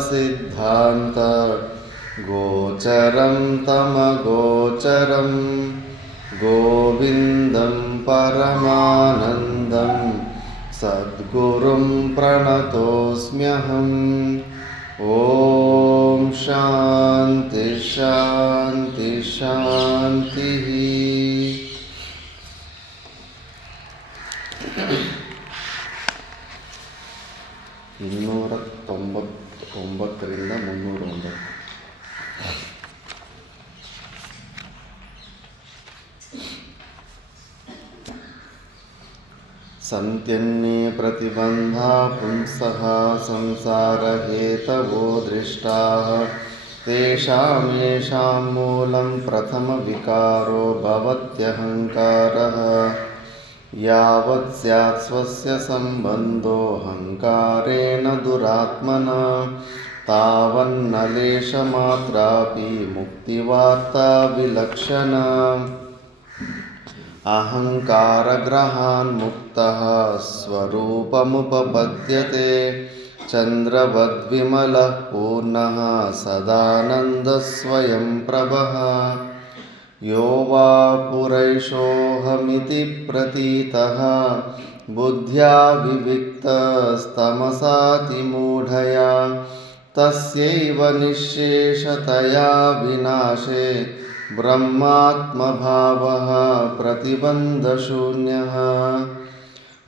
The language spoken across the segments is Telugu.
सिद्धांत गोचरं तमगोचरं गोविन्दं परमानन्दं सद्गुरुं प्रणतोऽस्म्यहम्। ॐ शान्ति शान्ति शान्तिः। 299 ರಿಂದ 309. सन्त्यन्ये प्रतिबन्धा पुंसः संसारहेतवो दृष्टाः तेषामेषां मूलं प्रथमविकारो भवत्यहङ्कारः। यावत् स्यात् स्वस्य सम्बन्धोऽहङ्कारेण दुरात्मना तावन्न लेशमात्रापि मुक्तिवार्ता विलक्षणा। अहङ्कारग्रहान्मुक्तः स्वरूपमुपपद्यते चन्द्रवद्विमलः पूर्णः सदानन्दस्वयं प्रभः। यो वा पुरैषोऽहमिति प्रतीतः बुद्ध्या विविक्तस्तमसातिमूढया तस्यैव निःशेषतया विनाशे ब्रह्मात्मभावः प्रतिबन्धशून्यः।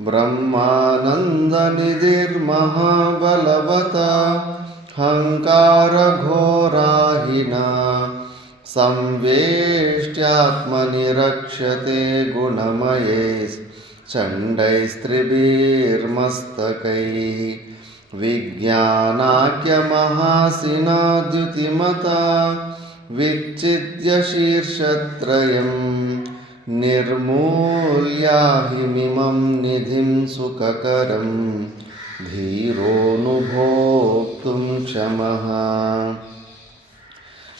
ब्रह्मानन्दनिधिर्महाबलवता हङ्कारघोराहिना संवेष्ट्यात्मनि रक्ष्यते गुणमयैश्चण्डैस्त्रिभिर्मस्तकैः। विज्ञानाख्यमहासिना द्युतिमता विच्छिद्य शीर्षत्रयं निर्मूल्याहिमिमं निधिं सुखकरं धीरोऽनुभोक्तुं क्षमः।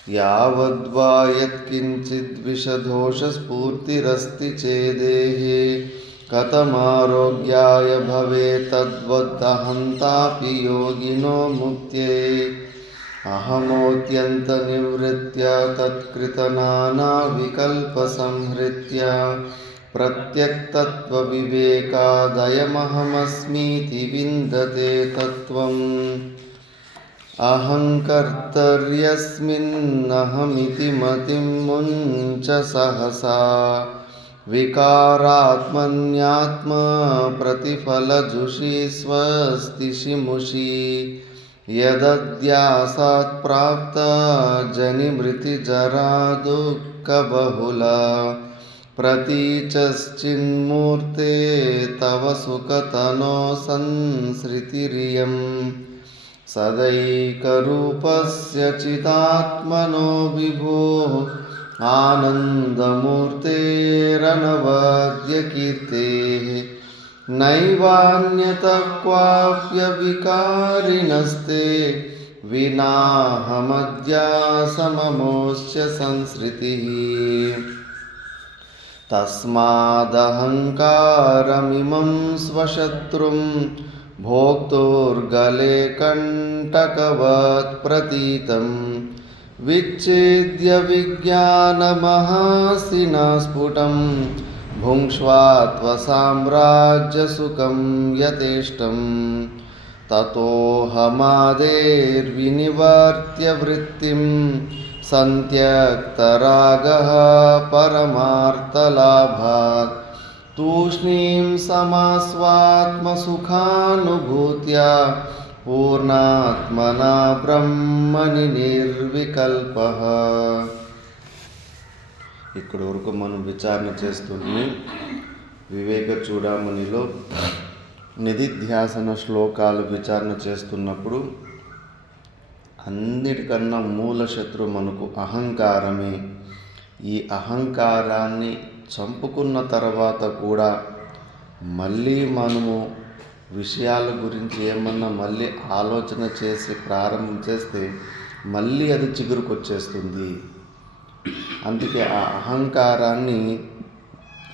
यावद्वा यत्किञ्चिद्विषदोषस्फूर्तिरस्ति चेदेहे कथमारोग्याय भवेत् तद्वदहन्तापि योगिनो मुक्त्यै। अहमोऽत्यन्तनिवृत्य तत्कृतनानाविकल्पसंहृत्य प्रत्यक्तत्वविवेकादयमहमस्मीति विन्दते तत्त्वम्। अहङ्कर्तर्यस्मिन्नहमिति मतिं मुञ्च सहसा विकारात्मन्यात्मप्रतिफलजुषी स्वस्ति शिमुषी। यदध्यासात् प्राप्ता जनिमृतिजरा दुःखबहुला प्रतीचश्चिन्मूर्ते तव सुखतनो संसृतिरियम्। सदैकरूपस्य चिदात्मनो विभोः आनन्दमूर्तेरनवद्यकीर्तेः नैवान्यतः क्वाप्यविकारिणस्ते विनाहमध्यासममोश्च संसृतिः। तस्मादहङ्कारमिमं स्वशत्रुं भोक्तुर्गले कण्टकवत् प्रतीतं विच्छेद्य विज्ञानमहासिना स्फुटं भुङ्क्ष्वात्वसाम्राज्यसुखं यथेष्टं। ततोऽहमादेर्विनिवर्त्य वृत्तिं सन्त्यक्तरागः परमार्थलाभात् तूष्णीं समास्वात्मसुखानुभूत्या पूर्णात्मना ब्रह्मणि निर्विकल्पः। ఇక్కడి వరకు మనం విచారణ చేస్తుంది వివేక చూడామణిలో నిధిధ్యాసన శ్లోకాలు విచారణ చేస్తున్నప్పుడు అన్నిటికన్నా మూల శత్రువు మనకు అహంకారమే. ఈ అహంకారాన్ని చంపుకున్న తర్వాత కూడా మళ్ళీ మనము విషయాల గురించి ఏమన్నా మళ్ళీ ఆలోచన చేసి ప్రారంభం చేస్తే మళ్ళీ అది చిగురుకొచ్చేస్తుంది. అందుకే ఆ అహంకారాన్ని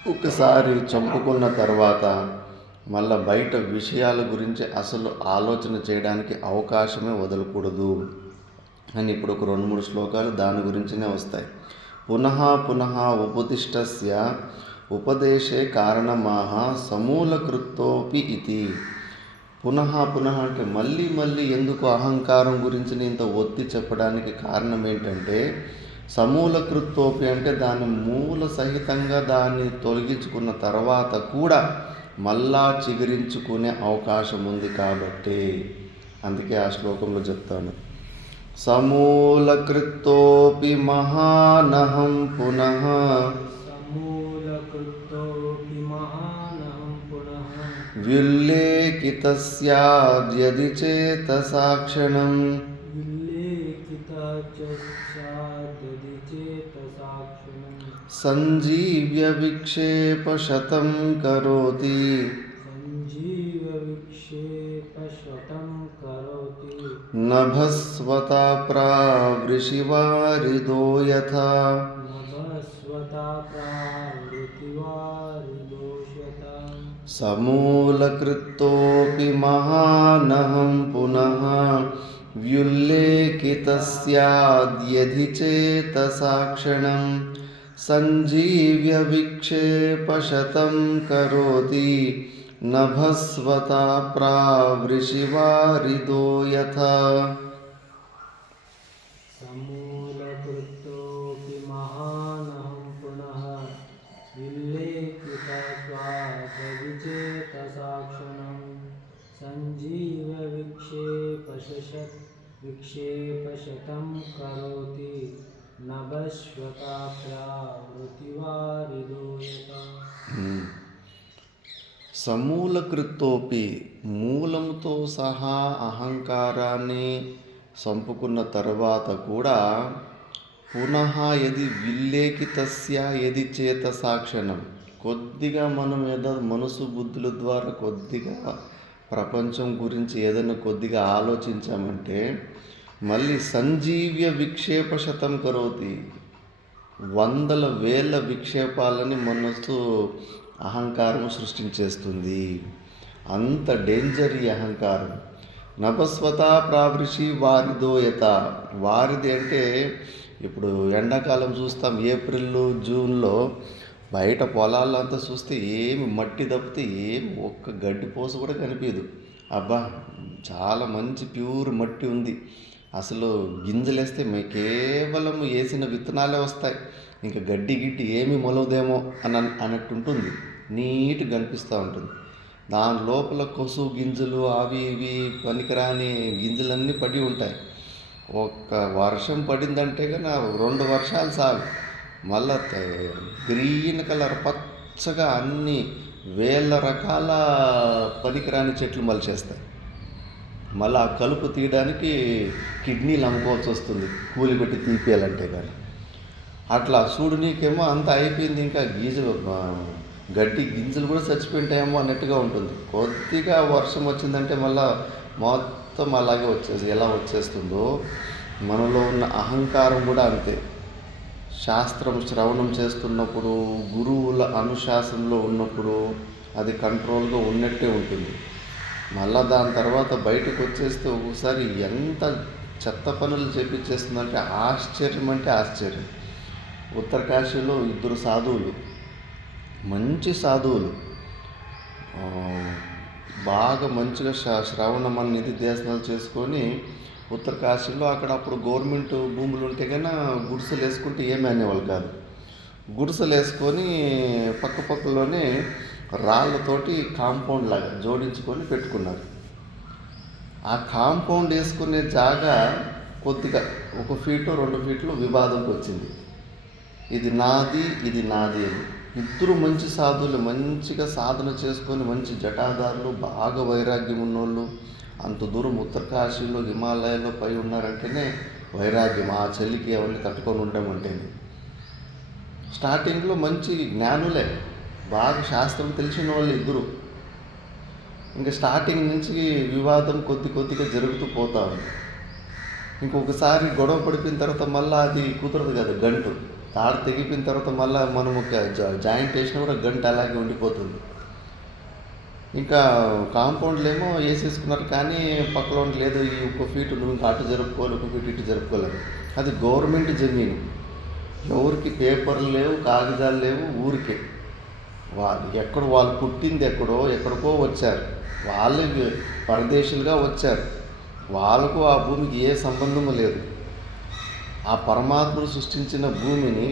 ఒకసారి చంపుకున్న తర్వాత మళ్ళీ బయట విషయాల గురించి అసలు ఆలోచన చేయడానికి అవకాశమే వదలకూడదు అని ఇప్పుడు ఒక 2-3 శ్లోకాలు దాని గురించినే వస్తాయి. పునః పునః ఉపదిష్టస్య ఉపదేశే కారణమాహ సమూలకృతోపి ఇతి. పునః పునః అంటే మళ్ళీ మళ్ళీ ఎందుకు అహంకారం గురించి ఇంత ఒత్తి చెప్పడానికి కారణం ఏంటంటే, సమూలకృతోపి అంటే దాని మూల సహితంగా దాన్ని తొలగించుకున్న తర్వాత కూడా మళ్ళా చిగురించుకునే అవకాశం ఉంది కాబట్టి. అందుకే ఆ శ్లోకంలో చెప్తాను, సమూలకృతోపి మహానహం పునః వ్యుల్లేఖితస్యాద్యది చేతసాక్షణం సంజీవ్య విక్షేపశతం కరోతి నభస్వతా ప్రావృషివారిదో యథా. సమూలకృతోపి మహానహం పునః వ్యుల్లేఖితస్యాద్యది చేతసాక్షణం సంజీవ్య విక్షేపశతం కరోతి నభస్వతా ప్రావృషివారిదో యథా. సమూలకృతోపి మహానహం పునః వ్యుల్లేఖితస్యాద్యది సంజీవ విక్షేపశతం కరోతి నభస్వతా ప్రావృషివారిదో యథా. సమూలకృతోపి మూలంతో సహా అహంకారాన్ని చంపుకున్న తర్వాత కూడా పునః యది విల్లేఖితస్య యది చేతసాక్షణం, కొద్దిగా మనం ఏదో మనసు బుద్ధుల ద్వారా కొద్దిగా ప్రపంచం గురించి ఏదైనా కొద్దిగా ఆలోచించామంటే మళ్ళీ సంజీవ్య విక్షేపశతం కరోతి, 100,000 విక్షేపాలని మనసు అహంకారం సృష్టించేస్తుంది. అంత డేంజర్ ఈ అహంకారం. నభస్వతా ప్రావృషి వారిదో యథ. వారిది అంటే ఇప్పుడు ఎండాకాలం చూస్తాం, ఏప్రిల్ జూన్లో బయట పొలాలంతా చూస్తే ఏమి మట్టి తప్పితే ఏమి ఒక్క గడ్డి పోస కూడా కనిపించదు. అబ్బా చాలా మంచి ప్యూర్ మట్టి ఉంది, అసలు గింజలేస్తే కేవలం వేసిన విత్తనాలే వస్తాయి, ఇంకా గడ్డి గిడ్డి ఏమీ మొలవదేమో అన్నట్టు ఉంటుంది, నీట్గా కనిపిస్తూ ఉంటుంది. దాని లోపల కొసు గింజలు అవి ఇవి పనికిరాని గింజలన్నీ పడి ఉంటాయి. ఒక్క వర్షం పడిందంటే కానీ 2 వర్షాలు చాలు, మళ్ళా గ్రీన్ కలర్ పచ్చగా అన్ని 1000 రకాల పనికిరాని చెట్లు మలిచేస్తాయి. మళ్ళీ ఆ కలుపు తీయడానికి కిడ్నీలు అమ్ముకోవాల్సి వస్తుంది కూలి పెట్టి తీపియాలంటే. కానీ అట్లా చూడు నీకేమో అంత అయిపోయింది, ఇంకా గడ్డి గింజలు కూడా చచ్చిపోయింటాయేమో అన్నట్టుగా ఉంటుంది. కొద్దిగా వర్షం వచ్చిందంటే మళ్ళీ మొత్తం అలాగే ఎలా వచ్చేస్తుందో మనలో ఉన్న అహంకారం కూడా అంతే. శాస్త్రం శ్రవణం చేస్తున్నప్పుడు, గురువుల అనుశాసనలో ఉన్నప్పుడు అది కంట్రోల్గా ఉన్నట్టే ఉంటుంది. మళ్ళీ దాని తర్వాత బయటకు వచ్చేస్తే ఒక్కొక్కసారి ఎంత చెత్త పనులు చేపించేస్తుందంటే ఆశ్చర్యం అంటే ఆశ్చర్యం. ఉత్తరకాశీలో 2 సాధువులు, మంచి సాధువులు, బాగా మంచిగా శ్రవణం అన్న నిధిధ్యాసనాలు చేసుకొని ఉత్తరకాశీలో అక్కడ అప్పుడు గవర్నమెంట్ భూములు ఉంటే కన్నా గుడిసెలు వేసుకుంటే ఏమీ అనేవాళ్ళు కాదు. గుడిసెలు వేసుకొని పక్కలోనే రాళ్ళతోటి కాంపౌండ్ లాగా జోడించుకొని పెట్టుకున్నారు. ఆ కాంపౌండ్ వేసుకునే జాగా కొద్దిగా 1 ఫీటు 2 ఫీట్లు వివాదంకి వచ్చింది. ఇది నాది ఇది నాది అని. 2 మంచి సాధువులు మంచిగా సాధన చేసుకొని మంచి జటాదారులు, బాగా వైరాగ్యం ఉన్నోళ్ళు, అంత దూరం ఉత్తరకాశీలో హిమాలయాల్లో పై ఉన్నారంటేనే వైరాగ్యం, ఆ చలికి అవన్నీ తట్టుకొని ఉండమంటేనే. స్టార్టింగ్లో మంచి జ్ఞానులే, బాగా శాస్త్రం తెలిసిన వాళ్ళు 2. ఇంకా స్టార్టింగ్ నుంచి వివాదం కొద్దిగా జరుగుతూ పోతా ఉంది. ఇంకొకసారి గొడవ పడిపోయిన తర్వాత మళ్ళీ అది కుదరదు కదా, గంటు తాడు తెగిపోయిన తర్వాత మళ్ళీ మనం ఒక జాయింట్ వేసినా కూడా గంట అలాగే ఉండిపోతుంది. ఇంకా కాంపౌండ్లు ఏమో వేసేసుకున్నారు, కానీ పక్కలో లేదు ఈ ఒక్క ఫీటు నువ్వు ఇంకా అటు జరుపుకోవాలి, ఒక ఫీట్ ఇటు జరుపుకోవాలి. అది గవర్నమెంట్ జమీను, ఎవరికి పేపర్లు లేవు, కాగితాలు లేవు, ఊరికే వాళ్ళు పుట్టింది ఎక్కడికో వచ్చారు, వాళ్ళు పరదేశులుగా వచ్చారు, వాళ్ళకు ఆ భూమికి ఏ సంబంధము లేదు. ఆ పరమాత్ముడు సృష్టించిన భూమిని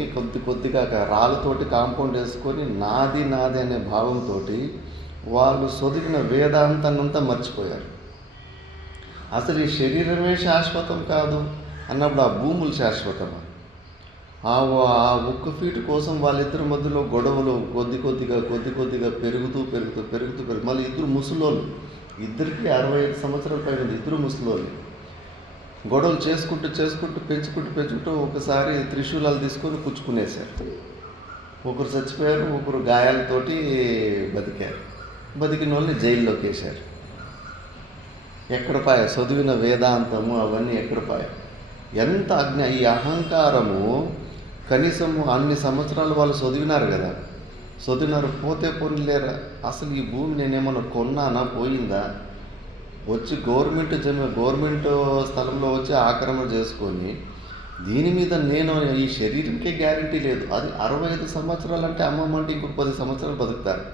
కొద్దిగా రాళ్ళతోటి కాంపౌండ్ వేసుకొని నాది అనే భావంతో వాళ్ళు చదివిన వేదాంతాన్నంతా మర్చిపోయారు. అసలు ఈ శరీరమే శాశ్వతం కాదు అన్నప్పుడు ఆ భూములు శాశ్వతమా? ఆ ఒక్క ఫీటు కోసం వాళ్ళిద్దరి మధ్యలో గొడవలు కొద్దిగా పెరుగుతూ మళ్ళీ ఇద్దరు ముసలోళ్ళు, ఇద్దరికి 65 సంవత్సరాల పైన ఇద్దరు ముసలోళ్ళు గొడవలు చేసుకుంటూ పెంచుకుంటూ ఒకసారి త్రిశూలాలు తీసుకొని పుచ్చుకునేశారు. ఒకరు చచ్చిపోయారు, ఒకరు గాయాలతోటి బతికారు. బతికిన వాళ్ళని జైల్లోకి వేశారు. ఎక్కడ పాయ చదివిన వేదాంతము అవన్నీ ఎక్కడ పాయ? ఎంత ఈ అహంకారము కనీసం అన్ని సంవత్సరాలు వాళ్ళు చదివినారు కదా, పోతే పోనీలేరా? అసలు ఈ భూమి నేనేమన్నా కొన్నానా, పోయిందా? వచ్చి గవర్నమెంట్ స్థలంలో వచ్చి ఆక్రమణ చేసుకొని దీని మీద నేను ఈ శరీరంకే గ్యారంటీ లేదు. అది 65 సంవత్సరాలు అంటే అమ్మమ్మ అంటే ఇంకొక 10 సంవత్సరాలు బతుకుతారు.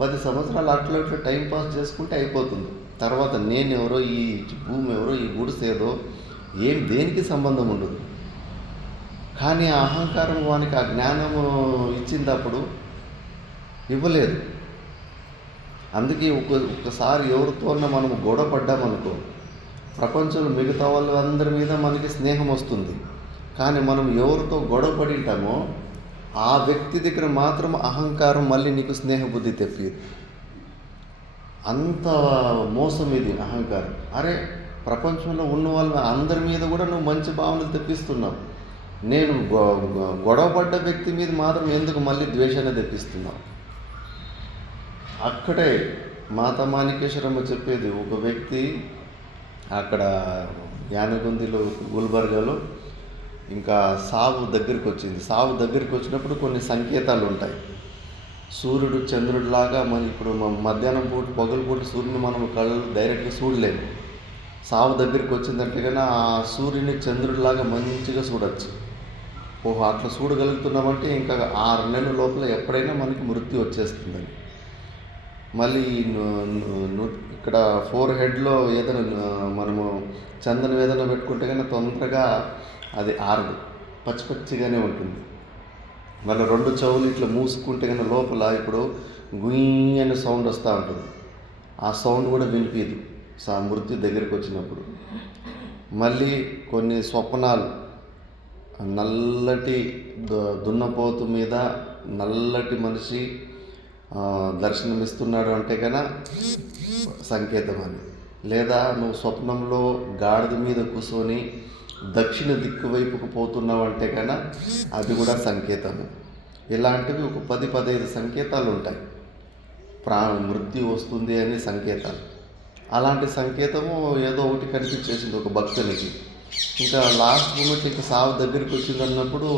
10 సంవత్సరాలు అట్లా టైం పాస్ చేసుకుంటే అయిపోతుంది. తర్వాత నేనెవరో, ఈ భూమి ఎవరో, ఈ గుడిసేదో దేనికి సంబంధం ఉండదు. కానీ ఆ అహంకారం వానికి ఆ జ్ఞానము ఇచ్చినప్పుడు ఇవ్వలేదు. అందుకే ఒక్కసారి ఎవరితోన్నా మనము గొడవ పడ్డామనుకో, ప్రపంచంలో మిగతా వాళ్ళందరి మీద మనకి స్నేహం వస్తుంది. కానీ మనం ఎవరితో గొడవ పడి ఉంటామో ఆ వ్యక్తి దగ్గర మాత్రం అహంకారం మళ్ళీ నీకు స్నేహబుద్ధి తెప్పిది. అంత మోసం ఇది అహంకారం. అరే, ప్రపంచంలో ఉన్న వాళ్ళ అందరి మీద కూడా నువ్వు మంచి భావనలు తెప్పిస్తున్నావు, నేను గొడవపడ్డ వ్యక్తి మీద మాత్రం ఎందుకు మళ్ళీ ద్వేషాన్ని తెప్పిస్తున్నావు? అక్కడే మాతా మాణికేశ్వరమ్మ చెప్పేది, ఒక వ్యక్తి అక్కడ యానగుందిలో గుల్బర్గాలో ఇంకా సావు దగ్గరికి వచ్చినప్పుడు కొన్ని సంకేతాలు ఉంటాయి. సూర్యుడు చంద్రుడిలాగా ఇప్పుడు మధ్యాహ్నం పూట పగలపూట సూర్యుని మనం కళ్ళు డైరెక్ట్గా చూడలేము. సావు దగ్గరికి వచ్చిందంటే కానీ ఆ సూర్యుని చంద్రుడిలాగా మంచిగా చూడవచ్చు. అట్లా చూడగలుగుతున్నామంటే ఇంకా 6 నెలల లోపల ఎప్పుడైనా మనకి మృత్యు వచ్చేస్తుందని. మళ్ళీ ఇక్కడ 4 హెడ్లో ఏదైనా మనము చందనం ఏదైనా పెట్టుకుంటే కానీ తొందరగా అది ఆరదు, పచ్చిగానే ఉంటుంది. మళ్ళీ 2 చెవులు ఇట్లా మూసుకుంటే కానీ లోపల ఇప్పుడు గుయ్యి అనే సౌండ్ వస్తూ ఉంటుంది. ఆ సౌండ్ కూడా వినిపించదు మృత్యు దగ్గరికి వచ్చినప్పుడు. మళ్ళీ కొన్ని స్వప్నాలు, నల్లటి దున్నపోతు మీద నల్లటి మనిషి దర్శనమిస్తున్నాడు అంటే కన్నా సంకేతం అని. లేదా నువ్వు స్వప్నంలో గాడిద మీద కూర్చొని దక్షిణ దిక్కు వైపుకు పోతున్నావు అంటే కన్నా అది కూడా సంకేతము. ఇలాంటివి ఒక 10-15 సంకేతాలు ఉంటాయి. మృత్యు వస్తుంది అని సంకేతాలు. అలాంటి సంకేతము ఏదో ఒకటి కనిపించేసింది ఒక భక్తునికి. ఇంకా లాస్ట్ మూమెంట్ ఇంకా సావు దగ్గరికి వచ్చింది అన్నప్పుడు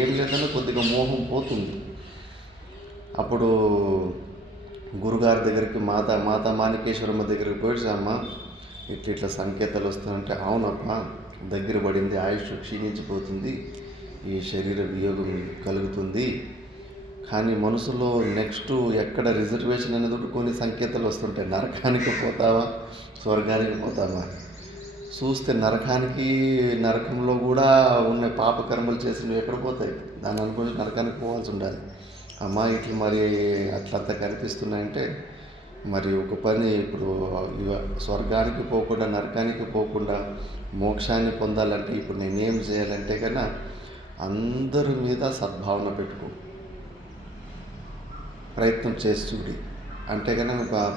ఏం లేదన్నా కొద్దిగా మోహం పోతుంది. అప్పుడు గురుగారి దగ్గరికి మాతా మాణికేశ్వరమ్మ దగ్గరికి పోయి, అమ్మ ఇట్లా సంకేతాలు వస్తాయంటే, అవునమ్మా దగ్గర పడింది, ఆయుష్ క్షీణించిపోతుంది, ఈ శరీర వియోగం కలుగుతుంది, కానీ మనసులో నెక్స్ట్ ఎక్కడ రిజర్వేషన్ అనేది కొన్ని సంకేతాలు వస్తుంటాయి. నరకానికి పోతావా, స్వర్గానికి పోతావా? చూస్తే నరకంలో కూడా ఉన్న పాపకర్మలు చేసినవి ఎక్కడ పోతాయి? దాన్ని అనుకుని నరకానికి పోవాల్సి ఉండాలి. అమ్మ ఇట్లా మరి అట్లంతా కనిపిస్తున్నాయంటే, మరి ఒక పని ఇప్పుడు స్వర్గానికి పోకుండా నరకానికి పోకుండా మోక్షాన్ని పొందాలంటే ఇప్పుడు నేనేం చేయాలంటే కన్నా అందరి మీద సద్భావన పెట్టుకో, ప్రయత్నం చేసి చూడి అంటే కన్నా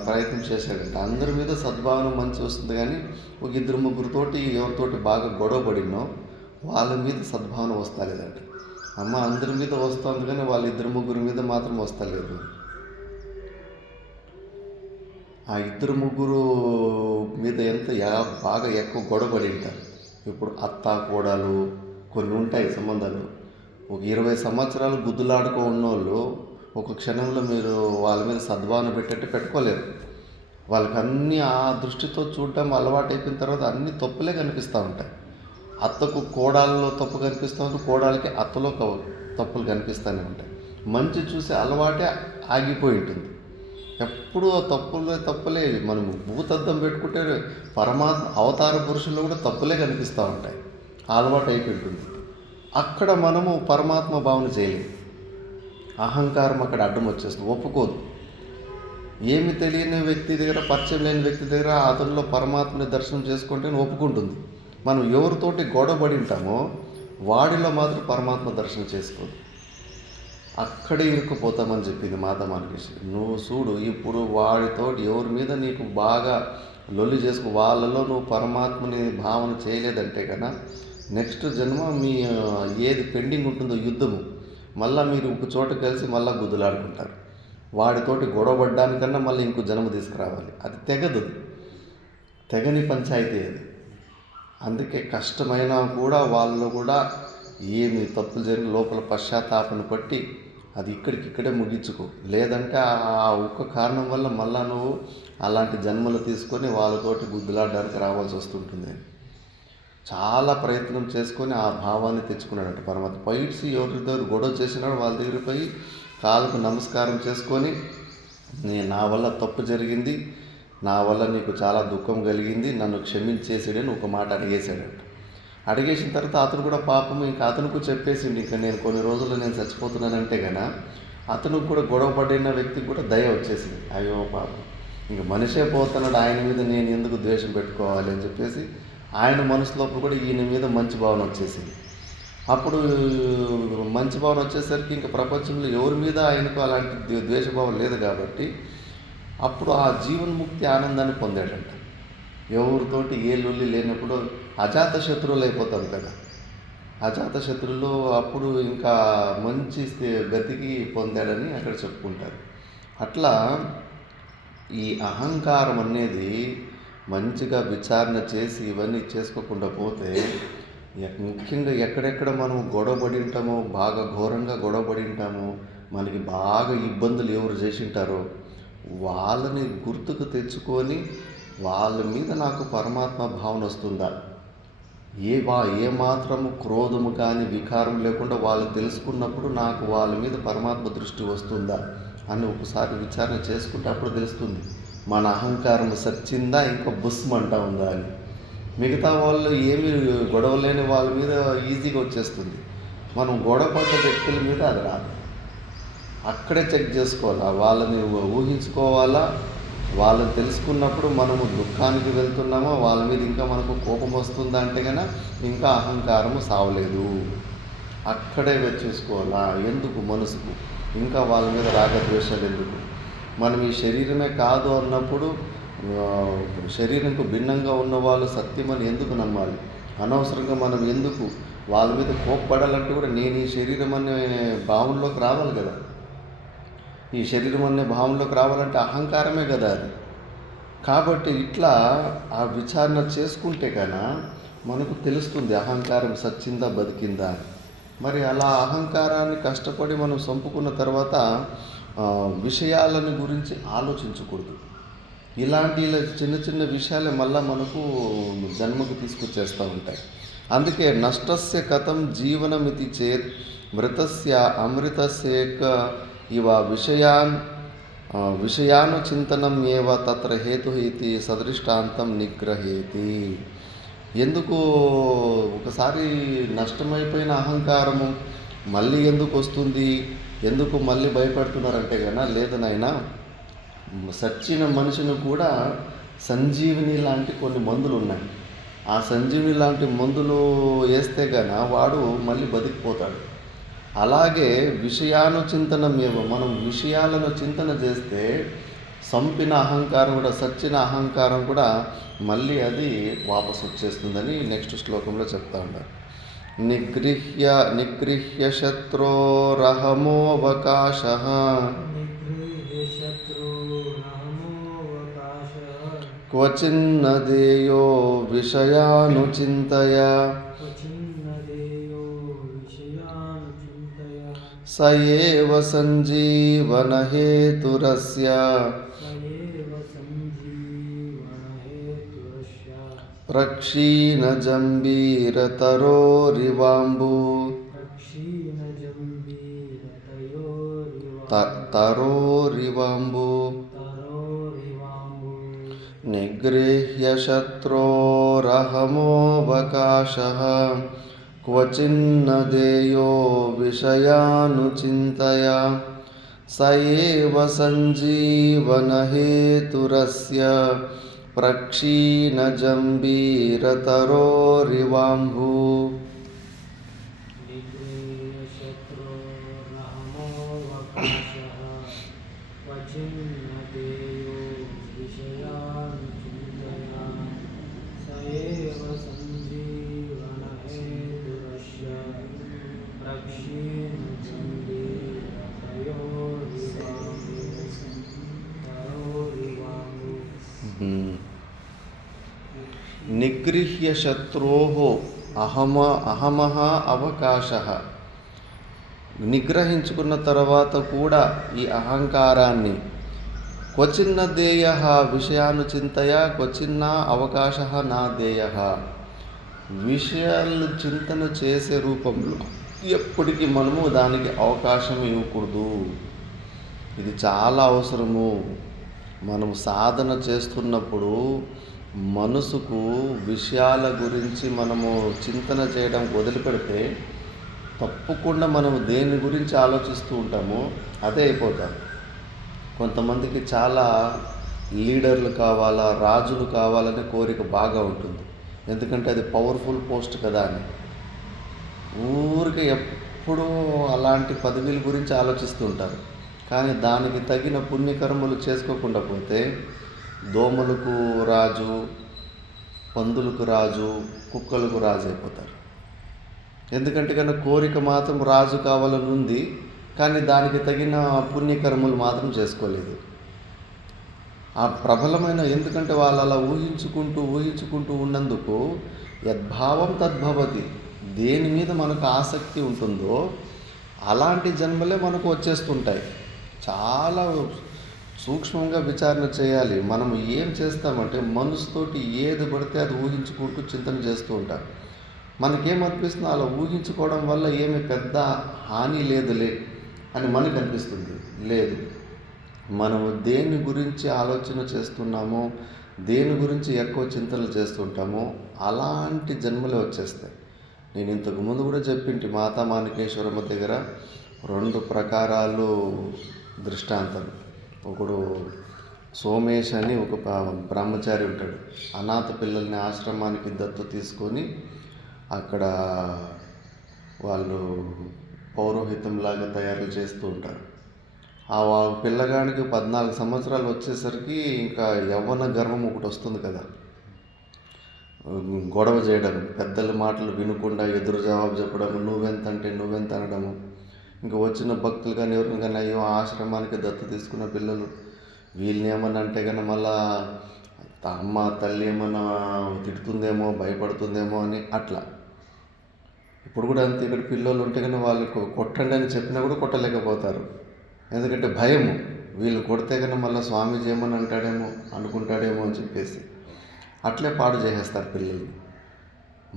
ప్రయత్నం చేశాడంటే అందరి మీద సద్భావన మంచి వస్తుంది. కానీ ఒక 2-3తోటి ఎవరితోటి బాగా గొడవ పడినో వాళ్ళ మీద సద్భావన వస్తలేదండి. అమ్మ అందరి మీద వస్తుంది కానీ వాళ్ళ 2-3 మీద మాత్రం వస్తలేదు. ఆ 2-3 మీద బాగా ఎక్కువ గొడవ పడి ఉంటారు. ఇప్పుడు అత్త కోడలు కొన్ని ఉంటాయి సంబంధాలు. ఒక 20 సంవత్సరాలు గుద్దులాడుకో ఉన్నోళ్ళు ఒక క్షణంలో మీరు వాళ్ళ మీద సద్భావన పెట్టేట్టు పెట్టుకోలేరు. వాళ్ళకి అన్నీ ఆ దృష్టితో చూడటం అలవాటు అయిపోయిన తర్వాత అన్ని తప్పులే కనిపిస్తూ ఉంటాయి. అత్తకు కోడల్లో తప్పు కనిపిస్తూ ఉంటుంది, కోడలికి అత్తలో తప్పులు కనిపిస్తూనే ఉంటాయి. మంచి చూసే అలవాటే ఆగిపోయి ఉంటుంది. ఎప్పుడూ తప్పులే మనం భూతద్దం పెట్టుకుంటే పరమాత్మ అవతార పురుషుల్లో కూడా తప్పులే కనిపిస్తూ ఉంటాయి. అలవాటు అయిపోయి ఉంటుంది. అక్కడ మనము పరమాత్మ భావన చేయలేము. అహంకారం అక్కడ అడ్డం వచ్చేస్తుంది, ఒప్పుకోదు. ఏమి తెలియని వ్యక్తి దగ్గర, పరిచయం లేని వ్యక్తి దగ్గర అతనిలో పరమాత్మని దర్శనం చేసుకుంటే ఒప్పుకుంటుంది. మనం ఎవరితోటి గొడవపడి ఉంటామో వాడిలో మాత్రం పరమాత్మ దర్శనం చేసుకోదు. అక్కడే ఇరుక్కుపోతామని చెప్పింది మాతా మనకేశ్వరి. నువ్వు చూడు, ఇప్పుడు వాడితో ఎవరి మీద నీకు బాగా లొల్లి చేసుకో, వాళ్ళలో నువ్వు పరమాత్మని భావన చేయలేదంటే కన్నా నెక్స్ట్ జన్మ మీ ఏది పెండింగ్ ఉంటుందో యుద్ధము, మళ్ళీ మీరు ఒక చోట కలిసి మళ్ళీ గుద్దులాడుకుంటారు. వాడితోటి గొడవపడ్డానికన్నా మళ్ళీ ఇంకో జన్మ తీసుకురావాలి. అది తెగదు, తెగని పంచాయితీ అది. అందుకే కష్టమైనా కూడా వాళ్ళు కూడా ఏమి తప్పులు జరిగిన లోపల పశ్చాత్తాపన పట్టి అది ఇక్కడికిక్కడే ముగించుకో. లేదంటే ఆ ఒక్క కారణం వల్ల మళ్ళా నువ్వు అలాంటి జన్మలు తీసుకొని వాళ్ళతోటి గుద్దులాడడానికి రావాల్సి వస్తుంటుంది. చాలా ప్రయత్నం చేసుకొని ఆ భావాన్ని తెచ్చుకున్నాడట పరమాత్మ. పైట్స్ ఎవరి దగ్గర గొడవ చేసినాడు వాళ్ళ దగ్గర పోయి కాళ్ళకు నమస్కారం చేసుకొని, నా వల్ల తప్పు జరిగింది, నా వల్ల నీకు చాలా దుఃఖం కలిగింది, నన్ను క్షమించేసాడని ఒక మాట అడిగేశాడట. అడిగేసిన తర్వాత అతను కూడా పాపం ఇంకా అతనుకు చెప్పేసిండు, ఇంకా నేను కొన్ని రోజుల్లో నేను చచ్చిపోతున్నానంటే కన్నా అతనికి కూడా గొడవ పడిన వ్యక్తికి కూడా దయ వచ్చేసింది. అయ్యో పాపం, ఇంక మనిషే పోతున్నాడు, ఆయన మీద నేను ఎందుకు ద్వేషం పెట్టుకోవాలి అని చెప్పేసి ఆయన మనసులోపు కూడా ఈయన మీద మంచి భావన వచ్చేసింది. అప్పుడు మంచి భావన వచ్చేసరికి ఇంకా ప్రపంచంలో ఎవరి మీద ఆయనకు అలాంటి ద్వేషభావం లేదు కాబట్టి అప్పుడు ఆ జీవన్ముక్తి ఆనందాన్ని పొందాడంట. ఎవరితోటి ఏ లొల్లి లేనప్పుడు అజాత శత్రువులు అయిపోతాం కదా, అజాత శత్రువులు అప్పుడు ఇంకా మంచి గతికి పొందాడని అక్కడ చెప్పుకుంటారు. అట్లా ఈ అహంకారం అనేది మంచిగా విచారణ చేసి ఇవన్నీ చేసుకోకుండా పోతే ముఖ్యంగా ఎక్కడెక్కడ మనం గొడవపడి ఉంటామో, బాగా ఘోరంగా గొడవపడి ఉంటామో, మనకి బాగా ఇబ్బందులు ఎవరు చేసి ఉంటారో వాళ్ళని గుర్తుకు తెచ్చుకొని వాళ్ళ మీద నాకు పరమాత్మ భావన వస్తుందా, ఏ మాత్రము క్రోధము కానీ వికారం లేకుండా వాళ్ళు తెలుసుకున్నప్పుడు నాకు వాళ్ళ మీద పరమాత్మ దృష్టి వస్తుందా అని ఒకసారి విచారణ చేసుకుంటే అప్పుడు తెలుస్తుంది మన అహంకారం సచ్చిందా ఇంకా బుస్మంటా ఉందా అని. మిగతా వాళ్ళు ఏమి గొడవ లేని వాళ్ళ మీద ఈజీగా వచ్చేస్తుంది, మనం గొడవపడ్డ వ్యక్తుల మీద అది రాదు. అక్కడే చెక్ చేసుకోవాలా, వాళ్ళని ఊహించుకోవాలా. వాళ్ళని తెలుసుకున్నప్పుడు మనము దుఃఖానికి వెళ్తున్నామో వాళ్ళ మీద ఇంకా మనకు కోపం వస్తుందా అంటే కనుక ఇంకా అహంకారము సావలేదు. అక్కడే చూసుకోవాలా, ఎందుకు మనసుకు ఇంకా వాళ్ళ మీద రాగద్వేషాలు ఎందుకు. మనం ఈ శరీరమే కాదు అన్నప్పుడు శరీరంకు భిన్నంగా ఉన్న వాళ్ళు సత్యమని ఎందుకు నమ్మాలి? అనవసరంగా మనం ఎందుకు వాళ్ళ మీద కోప్పడాలంటే కూడా నేను ఈ శరీరం అనే భావనలోకి రావాలి కదా. ఈ శరీరం అనే భావనలోకి రావాలంటే అహంకారమే కదా అది. కాబట్టి ఇట్లా ఆ విచారణ చేసుకుంటే కన్నా మనకు తెలుస్తుంది అహంకారం సచ్చిందా బతికిందా అని. మరి అలా అహంకారాన్ని కష్టపడి మనం చంపుకున్న తర్వాత విషయాలను గురించి ఆలోచించకూడదు. ఇలాంటి చిన్న చిన్న విషయాలే మళ్ళీ మనకు జన్మకు తీసుకొచ్చేస్తూ ఉంటాయి. అందుకే నష్టస్య కథం జీవనమితి చేత్ మృతస్య అమృతస్యేక ఇవ విషయాను చింతనం ఏవ తత్ర హేతు ఇది సదృష్టాంతం నిగ్రహేతి. ఎందుకు ఒకసారి నష్టమైపోయిన అహంకారము మళ్ళీ ఎందుకు వస్తుంది, ఎందుకు మళ్ళీ భయపడుతున్నారంటే కన్నా లేదు నాయనా, సచ్చిన మనిషిని కూడా సంజీవిని లాంటి కొన్ని మందులు ఉన్నాయి. ఆ సంజీవిని లాంటి మందులు వేస్తే కన్నా వాడు మళ్ళీ బతికిపోతాడు. అలాగే విషయాను చింతనం ఏమో, మనం విషయాలను చింతన చేస్తే సంపిన అహంకారం కూడా సచ్చిన అహంకారం కూడా మళ్ళీ అది వాపసు వచ్చేస్తుందని నెక్స్ట్ శ్లోకంలో చెప్తా ఉన్నారు. నిగృహ్య శత్రోరహమోవకాశః క్వచిన్న దేయో విషయానుచింతయ స ఏవ సంజీవనహేతురస్య स एव सञ्जीवनहेतुरस्य ప్రక్షీణజంబీరతరోరివాంబు प्रक्षीणजम्बीरतयोरिव తరోరివాంబు तरोरिवाम्बु నిగృహ్య శత్రోరహమోవకాశః క్వచిన్న దేయో విషయానుచింతయా స ఏవ సంజీవనహేతురస్య ప్రక్షీణజంబీరతరోరివాంబు निगृह्यशत्रोरहमोऽवकाशः क्वचिन्न देयो विषयानुचिन्तया स एव सञ्जीवनहेतुरस्य तरोरिवाम्बु నిగృహ్య శత్రోః అహమః అవకాశః నిగ్రహించుకున్న తర్వాత కూడా ఈ అహంకారాన్ని క్వచిన్న దేయ విషయానుచింతయ క్వచిన్న అవకాశ నా దేయ విషయాలు చింతన చేసే రూపంలో ఎప్పటికీ మనము దానికి అవకాశం ఇవ్వకూడదు. ఇది చాలా అవసరము. మనము సాధన చేస్తున్నప్పుడు మనసుకు విషయాల గురించి మనము చింతన చేయడం వదిలిపెడితే తప్పకుండా మనము దేని గురించి ఆలోచిస్తూ ఉంటామో అదే అయిపోతారు. కొంతమందికి చాలా లీడర్లు కావాలా, రాజులు కావాలనే కోరిక బాగా ఉంటుంది. ఎందుకంటే అది పవర్ఫుల్ పోస్ట్ కదా అని ఊరికే ఎప్పుడూ అలాంటి పదవుల గురించి ఆలోచిస్తూ ఉంటారు. కానీ దానికి తగిన పుణ్యకర్మలు చేసుకోకుండా పోతే దోమలకు రాజు, పందులకు రాజు, కుక్కలకు రాజు అయిపోతారు. ఎందుకంటే కన్నా కోరిక మాత్రం రాజు కావాలని ఉంది, కానీ దానికి తగిన పుణ్యకర్మలు మాత్రం చేసుకోలేదు. ఆ ప్రబలమైన ఎందుకంటే వాళ్ళు అలా ఊహించుకుంటూ ఉన్నందుకు యద్భావం తద్భవతి. దేని మీద మనకు ఆసక్తి ఉంటుందో అలాంటి జన్మలే మనకు వచ్చేస్తుంటాయి. చాలా సూక్ష్మంగా విచారణ చేయాలి. మనం ఏం చేస్తామంటే మనసుతోటి ఏది పడితే అది ఊహించుకుంటూ చింతన చేస్తూ ఉంటాం. మనకేమనిపిస్తుంది, అలా ఊహించుకోవడం వల్ల ఏమి పెద్ద హాని లేదులే అని మనకు అనిపిస్తుంది. లేదు, మనము దేని గురించి ఆలోచన చేస్తున్నామో, దేని గురించి ఎక్కువ చింతనలు చేస్తుంటామో అలాంటి జన్మలే వచ్చేస్తాయి. నేను ఇంతకు ముందు కూడా చెప్పింటి మాతా మాణికేశ్వరమ్మ దగ్గర 2 ప్రకారాలు దృష్టాంతం. ఒకడు సోమేష్ అని ఒక బ్రహ్మచారి ఉంటాడు. అనాథ పిల్లల్ని ఆశ్రమానికి దత్తు తీసుకొని అక్కడ వాళ్ళు పౌరోహితంలాగా తయారు చేస్తూ ఉంటారు. ఆ పిల్లగాడికి 14 సంవత్సరాలు వచ్చేసరికి ఇంకా యవ్వన గర్వం ఒకటి వస్తుంది కదా, గొడవ చేయడం, పెద్దల మాటలు వినకుండా ఎదురు జవాబు చెప్పడం, నువ్వెంత అంటే నువ్వెంత అనడము. ఇంకా వచ్చిన భక్తులు కానీ ఎవరిని కానీ అయ్యో ఆశ్రమానికి దత్తు తీసుకున్న పిల్లలు వీళ్ళని ఏమన్నా అంటే కానీ మళ్ళా అమ్మ తల్లి ఏమన్నా తిడుతుందేమో, భయపడుతుందేమో అని అట్లా. ఇప్పుడు కూడా అంతే. ఇక్కడ పిల్లలు ఉంటే కానీ వాళ్ళకు కొట్టండి అని చెప్పినా కూడా కొట్టలేకపోతారు. ఎందుకంటే భయము, వీళ్ళు కొడితే కానీ మళ్ళీ స్వామీజీ ఏమని అంటాడేమో, అనుకుంటాడేమో అని చెప్పేసి అట్లే పాడు చేసేస్తారు పిల్లల్ని.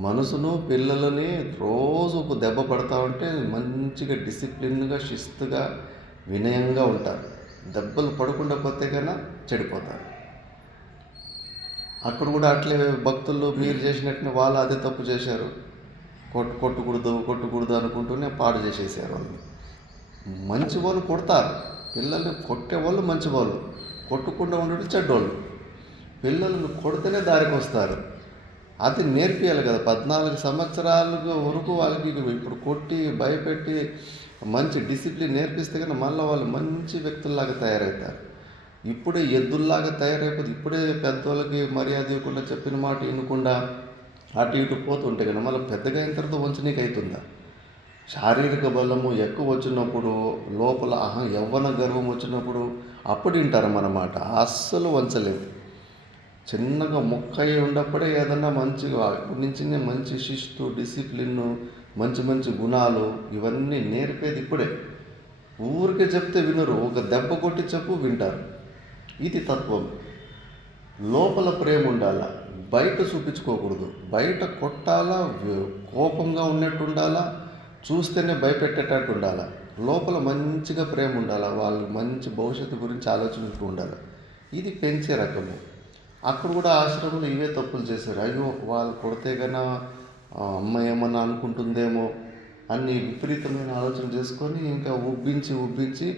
మనసును పిల్లలని రోజు ఒక దెబ్బ పడతా ఉంటే మంచిగా డిసిప్లిన్గా, శిస్తుగా, వినయంగా ఉంటారు. దెబ్బలు పడకుండా పోతే కన్నా చెడిపోతారు. అక్కడ కూడా అట్లే భక్తులు మీరు చేసినట్టు వాళ్ళు అదే తప్పు చేశారు. కొట్టకూడదు అనుకుంటూనే పాడు చేసేసారు వాళ్ళు. మంచి వాళ్ళు కొడతారు, పిల్లల్ని కొట్టేవాళ్ళు మంచి వాళ్ళు, కొట్టకుండా ఉండడం చెడ్డోళ్ళు. పిల్లలను కొడితేనే దారికి వస్తారు. అది నేర్పియాలి కదా. 14 సంవత్సరాల వరకు వాళ్ళకి ఇప్పుడు కొట్టి భయపెట్టి మంచి డిసిప్లిన్ నేర్పిస్తే కానీ మళ్ళీ వాళ్ళు మంచి వ్యక్తుల్లాగా తయారవుతారు. ఇప్పుడే ఎద్దుల్లాగా తయారైపోతే ఇప్పుడే పెద్దోళ్ళకి మర్యాద ఇవ్వకుండా, చెప్పిన మాట వినకుండా అటు ఇటు పోతుంటే కానీ మళ్ళీ పెద్దగా అయిన తర్వాత వంచనీకి అవుతుందా? శారీరక బలము ఎక్కువ వచ్చినప్పుడు, లోపల యవ్వన గర్వం వచ్చినప్పుడు అప్పుడు వింటారన్నమాట. అస్సలు వంచలేము. చిన్నగా మొక్కయ్యి ఉన్నప్పుడే ఏదన్నా మంచిగా అప్పటి నుంచి మంచి శిస్తు, డిసిప్లిన్, మంచి గుణాలు ఇవన్నీ నేర్పేది ఇప్పుడే. ఊరికే చెప్తే వినరు, ఒక దెబ్బ కొట్టి చెప్పు వింటారు. ఇది తత్వం. లోపల ప్రేమ ఉండాలా, బయట చూపించుకోకూడదు. బయట కొట్టాలా, కోపంగా ఉన్నట్టు ఉండాలా, చూస్తేనే భయపెట్టేటట్టు ఉండాలా. లోపల మంచిగా ప్రేమ ఉండాలా, వాళ్ళు మంచి భవిష్యత్తు గురించి ఆలోచించుతూ ఉండాలి. ఇది పెంచే రకము. అక్కడ కూడా ఆశ్రమంలో ఇవే తప్పులు చేశారు. అయ్యో వాళ్ళు కొడితే కన్నా అమ్మ ఏమన్నా అనుకుంటుందేమో అన్ని విపరీతమైన ఆలోచన చేసుకొని ఇంకా ఉబ్బించి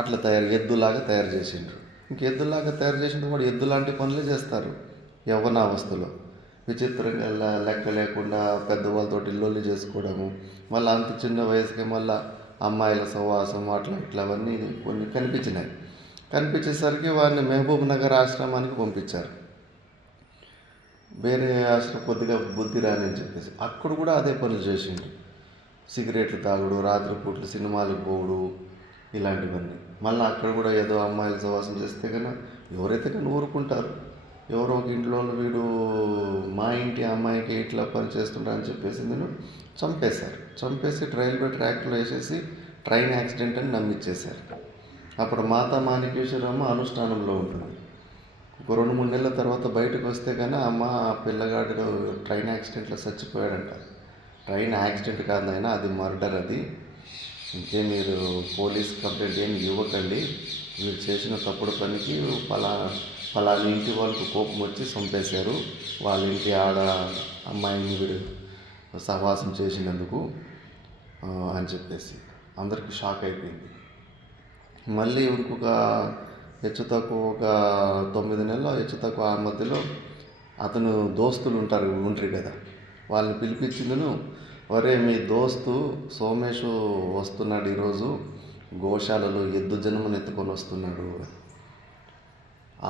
అట్లా ఎద్దులాగా తయారు చేసిండ్రు. ఇంక ఎద్దులాగా తయారు చేసిన వాడు ఎద్దు లాంటి పనులే చేస్తారు యవ్వనావస్థలో. విచిత్రంగా లెక్క లేకుండా పెద్దవాళ్ళతో ఇల్లు చేసుకోవడము, మళ్ళీ అంత చిన్న వయసుకి మళ్ళీ అమ్మాయిల సహవాసం ఇట్లా అవన్నీ కొన్ని కనిపించినాయి. కనిపించేసరికి వాడిని మహబూబ్ నగర్ ఆశ్రమానికి పంపించారు. వేరే ఆశ్రమం కొద్దిగా బుద్ధి రాని చెప్పేసి అక్కడ కూడా అదే పనులు చేసిండు. సిగరెట్లు తాగుడు, రాత్రిపూట్లు సినిమాలకు పోవుడు, ఇలాంటివన్నీ. మళ్ళీ అక్కడ కూడా ఏదో అమ్మాయిల సహవాసం చేస్తే కన్నా ఎవరైతే కానీ ఊరుకుంటారు. ఎవరో ఒక ఇంట్లో వీడు మా ఇంటి అమ్మాయికి ఇట్లా పని చేస్తుంటా అని చెప్పేసి నేను చంపేసి రైల్వే ట్రాక్లో వేసేసి ట్రైన్ యాక్సిడెంట్ అని నమ్మిచ్చేశారు. అప్పుడు మాతా మాణికేశ్వరమ్మ అనుష్ఠానంలో ఉంటుంది. ఒక 2-3 నెలల తర్వాత బయటకు వస్తే కానీ అమ్మ ఆ పిల్లగాడు ట్రైన్ యాక్సిడెంట్లో చచ్చిపోయాడంట. ట్రైన్ యాక్సిడెంట్ కాదు నాయనా, అది మర్డర్. అది ఇంకే మీరు పోలీస్ కంప్లైంట్ ఏమి ఇవ్వకండి, వీళ్ళు చేసిన తప్పుడు పనికి పలాని ఇంటి వాళ్ళకు కోపం వచ్చి చంపేశారు, వాళ్ళ ఇంటి ఆడ అమ్మాయిని వీడు సహవాసం చేసినందుకు అని చెప్పేసి అందరికీ షాక్ అయిపోయింది. మళ్ళీ ఇంకొక హెచ్చు తక్కువ ఒక 9 నెలలు హెచ్చు తక్కువ ఆ మధ్యలో అతను దోస్తులు ఉంటారు కదా, వాళ్ళని పిలిపించిందను, ఒరే మీ దోస్తు సోమేషు వస్తున్నాడు ఈరోజు, గోశాలలో ఎద్దు జన్మను ఎత్తుకొని వస్తున్నాడు.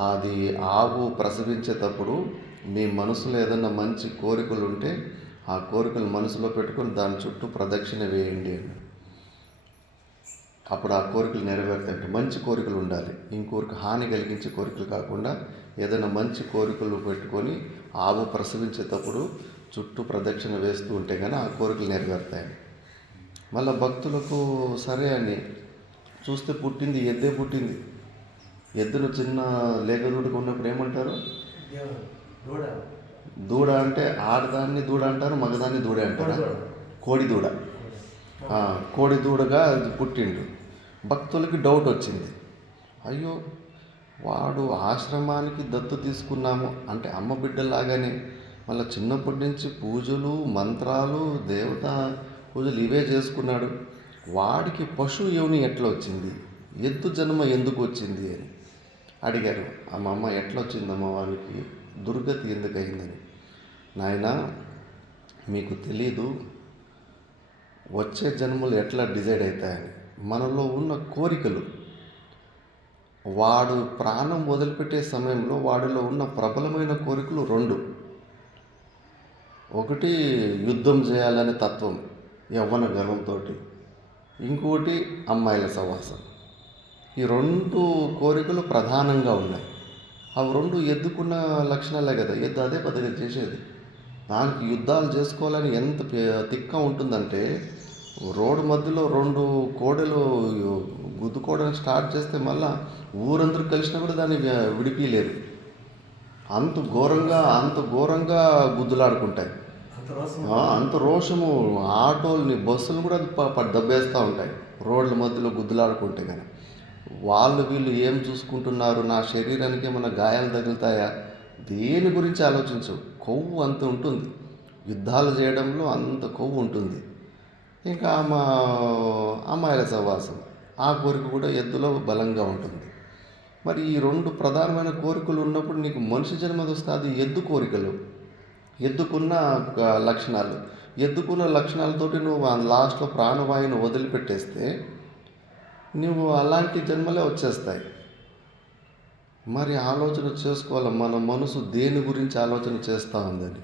అది ఆవు ప్రసవించేటప్పుడు మీ మనసులో ఏదన్నా మంచి కోరికలు ఉంటే ఆ కోరికలు మనసులో పెట్టుకొని దాని చుట్టూ ప్రదక్షిణ వేయండి అని. అప్పుడు ఆ కోరికలు నెరవేరుతాయంటే మంచి కోరికలు ఉండాలి, ఇంకోరికి హాని కలిగించే కోరికలు కాకుండా ఏదైనా మంచి కోరికలు పెట్టుకొని ఆవు ప్రసవించేటప్పుడు చుట్టూ ప్రదక్షిణ వేస్తూ ఉంటే కానీ ఆ కోరికలు నెరవేరుతాయని. మళ్ళీ భక్తులకు సరే అని చూస్తే ఎద్దే పుట్టింది. ఎద్దును చిన్న లేగదూడకు ఉన్నప్పుడు ఏమంటారు? దూడ అంటే ఆడదాన్ని దూడ అంటారు, మగదాన్ని దూడ అంటారు. కోడి దూడగా పుట్టిండు. భక్తులకి డౌట్ వచ్చింది, అయ్యో వాడు ఆశ్రమానికి దత్తు తీసుకున్నాము అంటే అమ్మ బిడ్డలాగానే మళ్ళీ చిన్నప్పటి నుంచి పూజలు మంత్రాలు దేవతా పూజలు ఇవే చేసుకున్నాడు, వాడికి పశు యోని ఎట్లా వచ్చింది, ఎద్దు జన్మ ఎందుకు వచ్చింది అని అడిగారు. మా అమ్మ ఎట్లా వచ్చిందమ్మ వానికి దుర్గతి ఎందుకు అయిందని. నాయనా మీకు తెలీదు వచ్చే జన్మలు ఎట్లా డిసైడ్ అవుతాయని. మనలో ఉన్న కోరికలు, వాడు ప్రాణం వదిలిపెట్టే సమయంలో వాడిలో ఉన్న ప్రబలమైన కోరికలు 2. ఒకటి యుద్ధం చేయాలనే తత్వం యవ్వన గర్వంతో, ఇంకోటి అమ్మాయిల సహవాసం. ఈ 2 కోరికలు ప్రధానంగా ఉన్నాయి. అవి 2 ఎద్దుకున్న లక్షణాలే కదా, ఎద్దు అదే పద్ధతిగా చేసేది. దానికి యుద్ధాలు చేసుకోవాలని ఎంత తిక్క ఉంటుందంటే రోడ్డు మధ్యలో 2 కోడలు గుద్దుకోవడానికి స్టార్ట్ చేస్తే మళ్ళా ఊరందరూ కలిసినా కూడా దాన్ని విడిపిలేరు. అంత ఘోరంగా గుద్దులాడుకుంటాయి. అంత రోషము. ఆటోల్ని బస్సులు కూడా దబ్బేస్తూ ఉంటాయి రోడ్ల మధ్యలో గుద్దులాడుకుంటే. కానీ వీళ్ళు ఏం చూసుకుంటున్నారు, నా శరీరానికి ఏమైనా గాయాలు తగులుతాయా, దేని గురించి ఆలోచించు. కొవ్వు అంత ఉంటుంది, యుద్ధాలు చేయడంలో అంత కొవ్వు ఉంటుంది. ఇంకా మా అమ్మాయిల సహవాసం, ఆ కోరిక కూడా ఎద్దులో బలంగా ఉంటుంది. మరి ఈ 2 ప్రధానమైన కోరికలు ఉన్నప్పుడు నీకు మనిషి జన్మది వస్తుంది. ఎద్దు కోరికలు, ఎద్దుకున్న లక్షణాలు, ఎద్దుకున్న లక్షణాలతోటి నువ్వు లాస్ట్లో ప్రాణవాయువును వదిలిపెట్టేస్తే నువ్వు అలాంటి జన్మలే వచ్చేస్తాయి. మరి ఆలోచన చేసుకోవాలి, మన మనసు దేని గురించి ఆలోచన చేస్తూ ఉందని.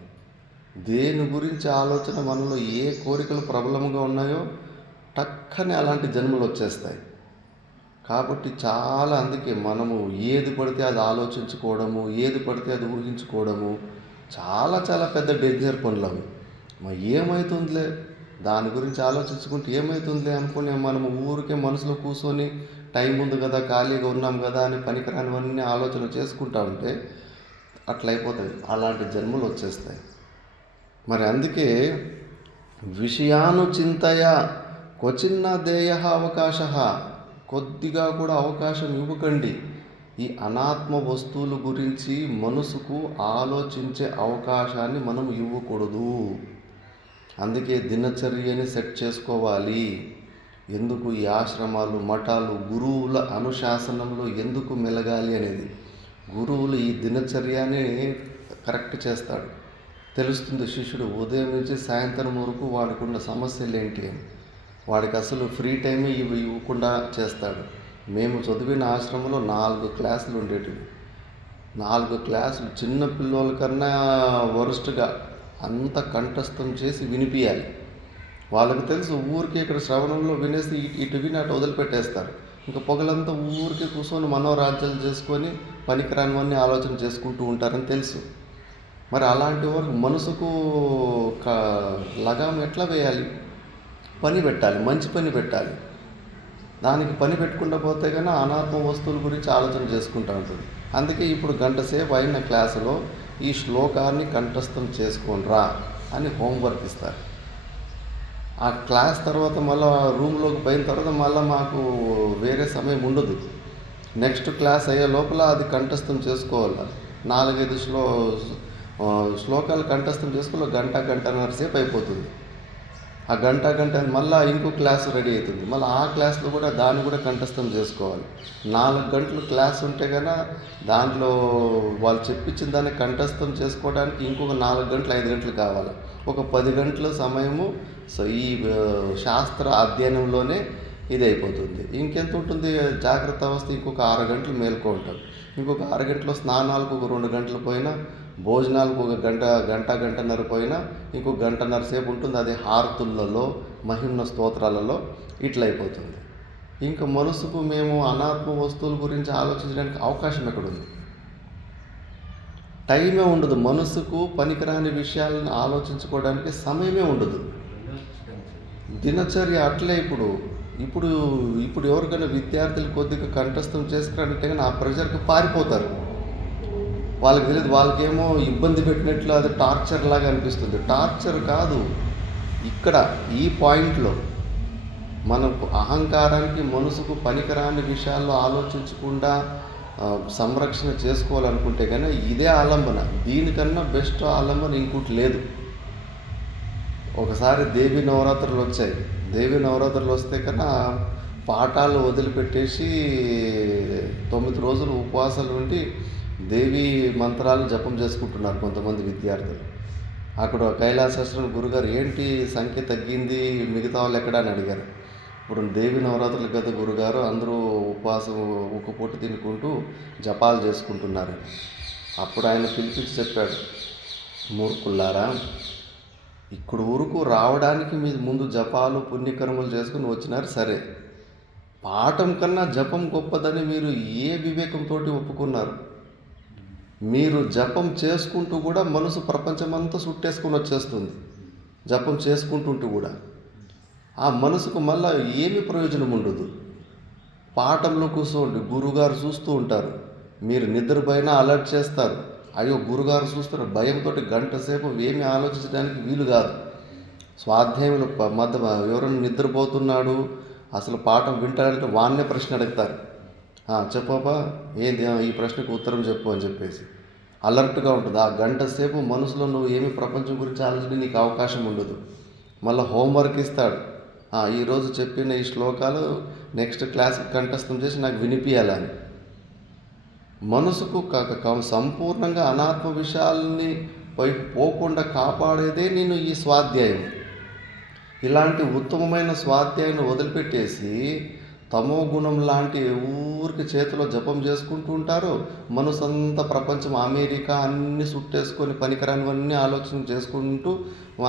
దేని గురించి ఆలోచన మనలో ఏ కోరికలు ప్రబలంగా ఉన్నాయో టక్కనే అలాంటి జన్మలు వచ్చేస్తాయి. కాబట్టి అందుకే మనము ఏది పడితే అది ఆలోచించుకోవడము, ఏది పడితే అది ఊహించుకోవడము చాలా పెద్ద డేంజర్ పనులు అవి. ఏమవుతుందిలే దాని గురించి ఆలోచించుకుంటే ఏమవుతుందిలే అనుకుని మనము ఊరికే మనసులో కూర్చొని టైం ఉంది కదా, ఖాళీగా ఉన్నాం కదా అని పనికిరానివన్నీ ఆలోచన చేసుకుంటా ఉంటే అట్లయిపోతుంది, అలాంటి జన్మలు వచ్చేస్తాయి. మరి అందుకే విషయానుచింతయ క్వచిన్న దేయ అవకాశ, కొద్దిగా కూడా అవకాశం ఇవ్వకండి. ఈ అనాత్మ వస్తువుల గురించి మనసుకు ఆలోచించే అవకాశాన్ని మనం ఇవ్వకూడదు. అందుకే దినచర్యని సెట్ చేసుకోవాలి. ఎందుకు ఈ ఆశ్రమాలు, మఠాలు, గురువుల అనుశాసనంలో ఎందుకు మెలగాలి అనేది గురువులు ఈ దినచర్యని కరెక్ట్ చేస్తాడు. తెలుస్తుంది శిష్యుడు ఉదయం నుంచి సాయంత్రం వరకు వాడుకున్న సమస్యలు ఏంటి అని. వాడికి అసలు ఫ్రీ టైమే ఇవ్వకుండా చేస్తాడు. మేము చదివిన ఆశ్రమంలో 4 క్లాసులు ఉండేటివి. 4 క్లాసులు చిన్న పిల్లల కన్నా వరస్ట్గా అంత కంఠస్థం చేసి వినిపించాలి. వాళ్ళకి తెలుసు ఊరికే ఇక్కడ శ్రవణంలో వినేసి ఇటు విని అటు వదిలిపెట్టేస్తారు. ఇంకా పొగలంతా ఊరికే కూర్చొని మనోరాజ్యాలు చేసుకొని పనికిరానివన్నీ ఆలోచన చేసుకుంటూ ఉంటారని తెలుసు. మరి అలాంటి వారికి మనసుకు లగాం ఎట్లా వేయాలి? పని పెట్టాలి, మంచి పని పెట్టాలి. దానికి పని పెట్టుకుంటూ పోతే కానీ అనాత్మ వస్తువుల గురించి ఆలోచన చేసుకుంటూ ఉంటుంది. అందుకే ఇప్పుడు గంట సేపు అయిన క్లాసులో ఈ శ్లోకాన్ని కంఠస్థం చేసుకోనరా అని హోంవర్క్ ఇస్తారు. ఆ క్లాస్ తర్వాత మళ్ళీ రూమ్లోకి పోయిన తర్వాత మళ్ళీ మాకు వేరే సమయం ఉండదు. నెక్స్ట్ క్లాస్ అయ్యే లోపల అది కంఠస్థం చేసుకోవాలి. 4-5 శ్లోకాలు కంఠస్థం చేసుకోవాలి. గంటన్నర సేపు అయిపోతుంది. ఆ గంట మళ్ళీ ఇంకో క్లాసు రెడీ అవుతుంది. మళ్ళీ ఆ క్లాస్లో కూడా దాన్ని కూడా కంఠస్థం చేసుకోవాలి. 4 గంటలు క్లాస్ ఉంటే కన్నా దాంట్లో వాళ్ళు చెప్పించిన దాన్ని కంఠస్థం చేసుకోవడానికి ఇంకొక 4 గంటలు 5 గంటలు కావాలి. ఒక 10 గంటల సమయము ఈ శాస్త్ర అధ్యయనంలోనే ఇది అయిపోతుంది. ఇంకెంత ఉంటుంది జాగ్రత్త అవస్థ? ఇంకొక 6 గంటలు మేల్కో ఉంటాం. ఇంకొక 6 గంటలు స్నానాలకు ఒక 2 గంటలు పోయినా, భోజనాలకు ఒక గంటన్నర పోయినా ఇంకొక గంటన్నర సేపు ఉంటుంది. అది హారతులలో, మహిమ్న స్తోత్రాలలో ఇట్లయిపోతుంది. ఇంకా మనసుకు మేము అనాత్మ వస్తువుల గురించి ఆలోచించడానికి అవకాశం ఎక్కడుంది? టైమే ఉండదు. మనసుకు పనికిరాని విషయాలను ఆలోచించుకోవడానికి సమయమే ఉండదు. దినచర్య అట్లే. ఇప్పుడు ఎవరికైనా విద్యార్థులు కొద్దిగా కంఠస్థం చేసుకురాలంటే కానీ ఆ ప్రెషర్కి పారిపోతారు. వాళ్ళకి తెలియదు, వాళ్ళకేమో ఇబ్బంది పెట్టినట్లు అది టార్చర్ లాగా అనిపిస్తుంది. టార్చర్ కాదు. ఇక్కడ ఈ పాయింట్లో మనకు అహంకారానికి, మనసుకు పనికిరాని విషయాల్లో ఆలోచించకుండా సంరక్షణ చేసుకోవాలనుకుంటే కానీ ఇదే ఆలంబన. దీనికన్నా బెస్ట్ ఆలంబన ఇంకోటి లేదు. ఒకసారి దేవి నవరాత్రులు వచ్చాయి. దేవి నవరాత్రులు వస్తే కన్నా పాఠాలు వదిలిపెట్టేసి 9 రోజులు ఉపవాసాలు ఉండి దేవి మంత్రాలు జపం చేసుకుంటున్నారు కొంతమంది విద్యార్థులు. అక్కడ కైలాసేశ్వరం గురుగారు ఏంటి సంఖ్య తగ్గింది, మిగతా వాళ్ళు ఎక్కడ అని అడిగారు. ఇప్పుడు దేవి నవరాత్రులు కదా గురుగారు, అందరూ ఉపవాసం ఉక్కుపూట తినుకుంటూ జపాలు చేసుకుంటున్నారు. అప్పుడు ఆయన పిలిపించి చెప్పాడు, మూర్ఖుల్లారా, ఇక్కడ ఊరుకు రావడానికి మీరు ముందు జపాలు పుణ్యకర్మలు చేసుకుని వచ్చినారు సరే, పాఠం కన్నా జపం గొప్పదని మీరు ఏ వివేకంతో ఒప్పుకున్నారు? మీరు జపం చేసుకుంటూ కూడా మనసు ప్రపంచమంతా చుట్టేసుకొని వచ్చేస్తుంది. జపం చేసుకుంటుంటూ కూడా ఆ మనసుకు మళ్ళీ ఏమి ప్రయోజనం ఉండదు. పాఠంలో కూర్చోండి, గురుగారు చూస్తూ ఉంటారు, మీరు నిద్రపోయినా అలర్ట్ చేస్తారు. అయ్యో గురుగారు చూస్తున్నారు, భయంతో గంట సేపు ఏమి ఆలోచించడానికి వీలు కాదు. స్వాధ్యాయంలో మధ్య ఎవరైనా నిద్రపోతున్నాడు, అసలు పాఠం వింటాడంటే వాన్నే ప్రశ్న అడుగుతారు. చెప్పపా ఏంది ఈ ప్రశ్నకు ఉత్తరం చెప్పు అని చెప్పేసి అలర్ట్గా ఉంటుంది. ఆ గంట సేపు మనసులో నువ్వు ఏమి ప్రపంచం గురించి ఆలోచించి నీకు అవకాశం ఉండదు. మళ్ళీ హోంవర్క్ ఇస్తాడు, ఈరోజు చెప్పిన ఈ శ్లోకాలు నెక్స్ట్ క్లాస్కి కంఠస్థం చేసి నాకు వినిపించాలని. మనసుకు సంపూర్ణంగా అనాత్మ విషయాలని పోకుండా కాపాడేదే నేను ఈ స్వాధ్యాయం. ఇలాంటి ఉత్తమమైన స్వాధ్యాయాన్ని వదిలిపెట్టేసి తమో గుణం లాంటి ఊరికి చేతిలో జపం చేసుకుంటూ ఉంటారు. మనసంతా ప్రపంచం, అమెరికా అన్నీ చుట్టేసుకొని పనికిరానివన్నీ ఆలోచన చేసుకుంటూ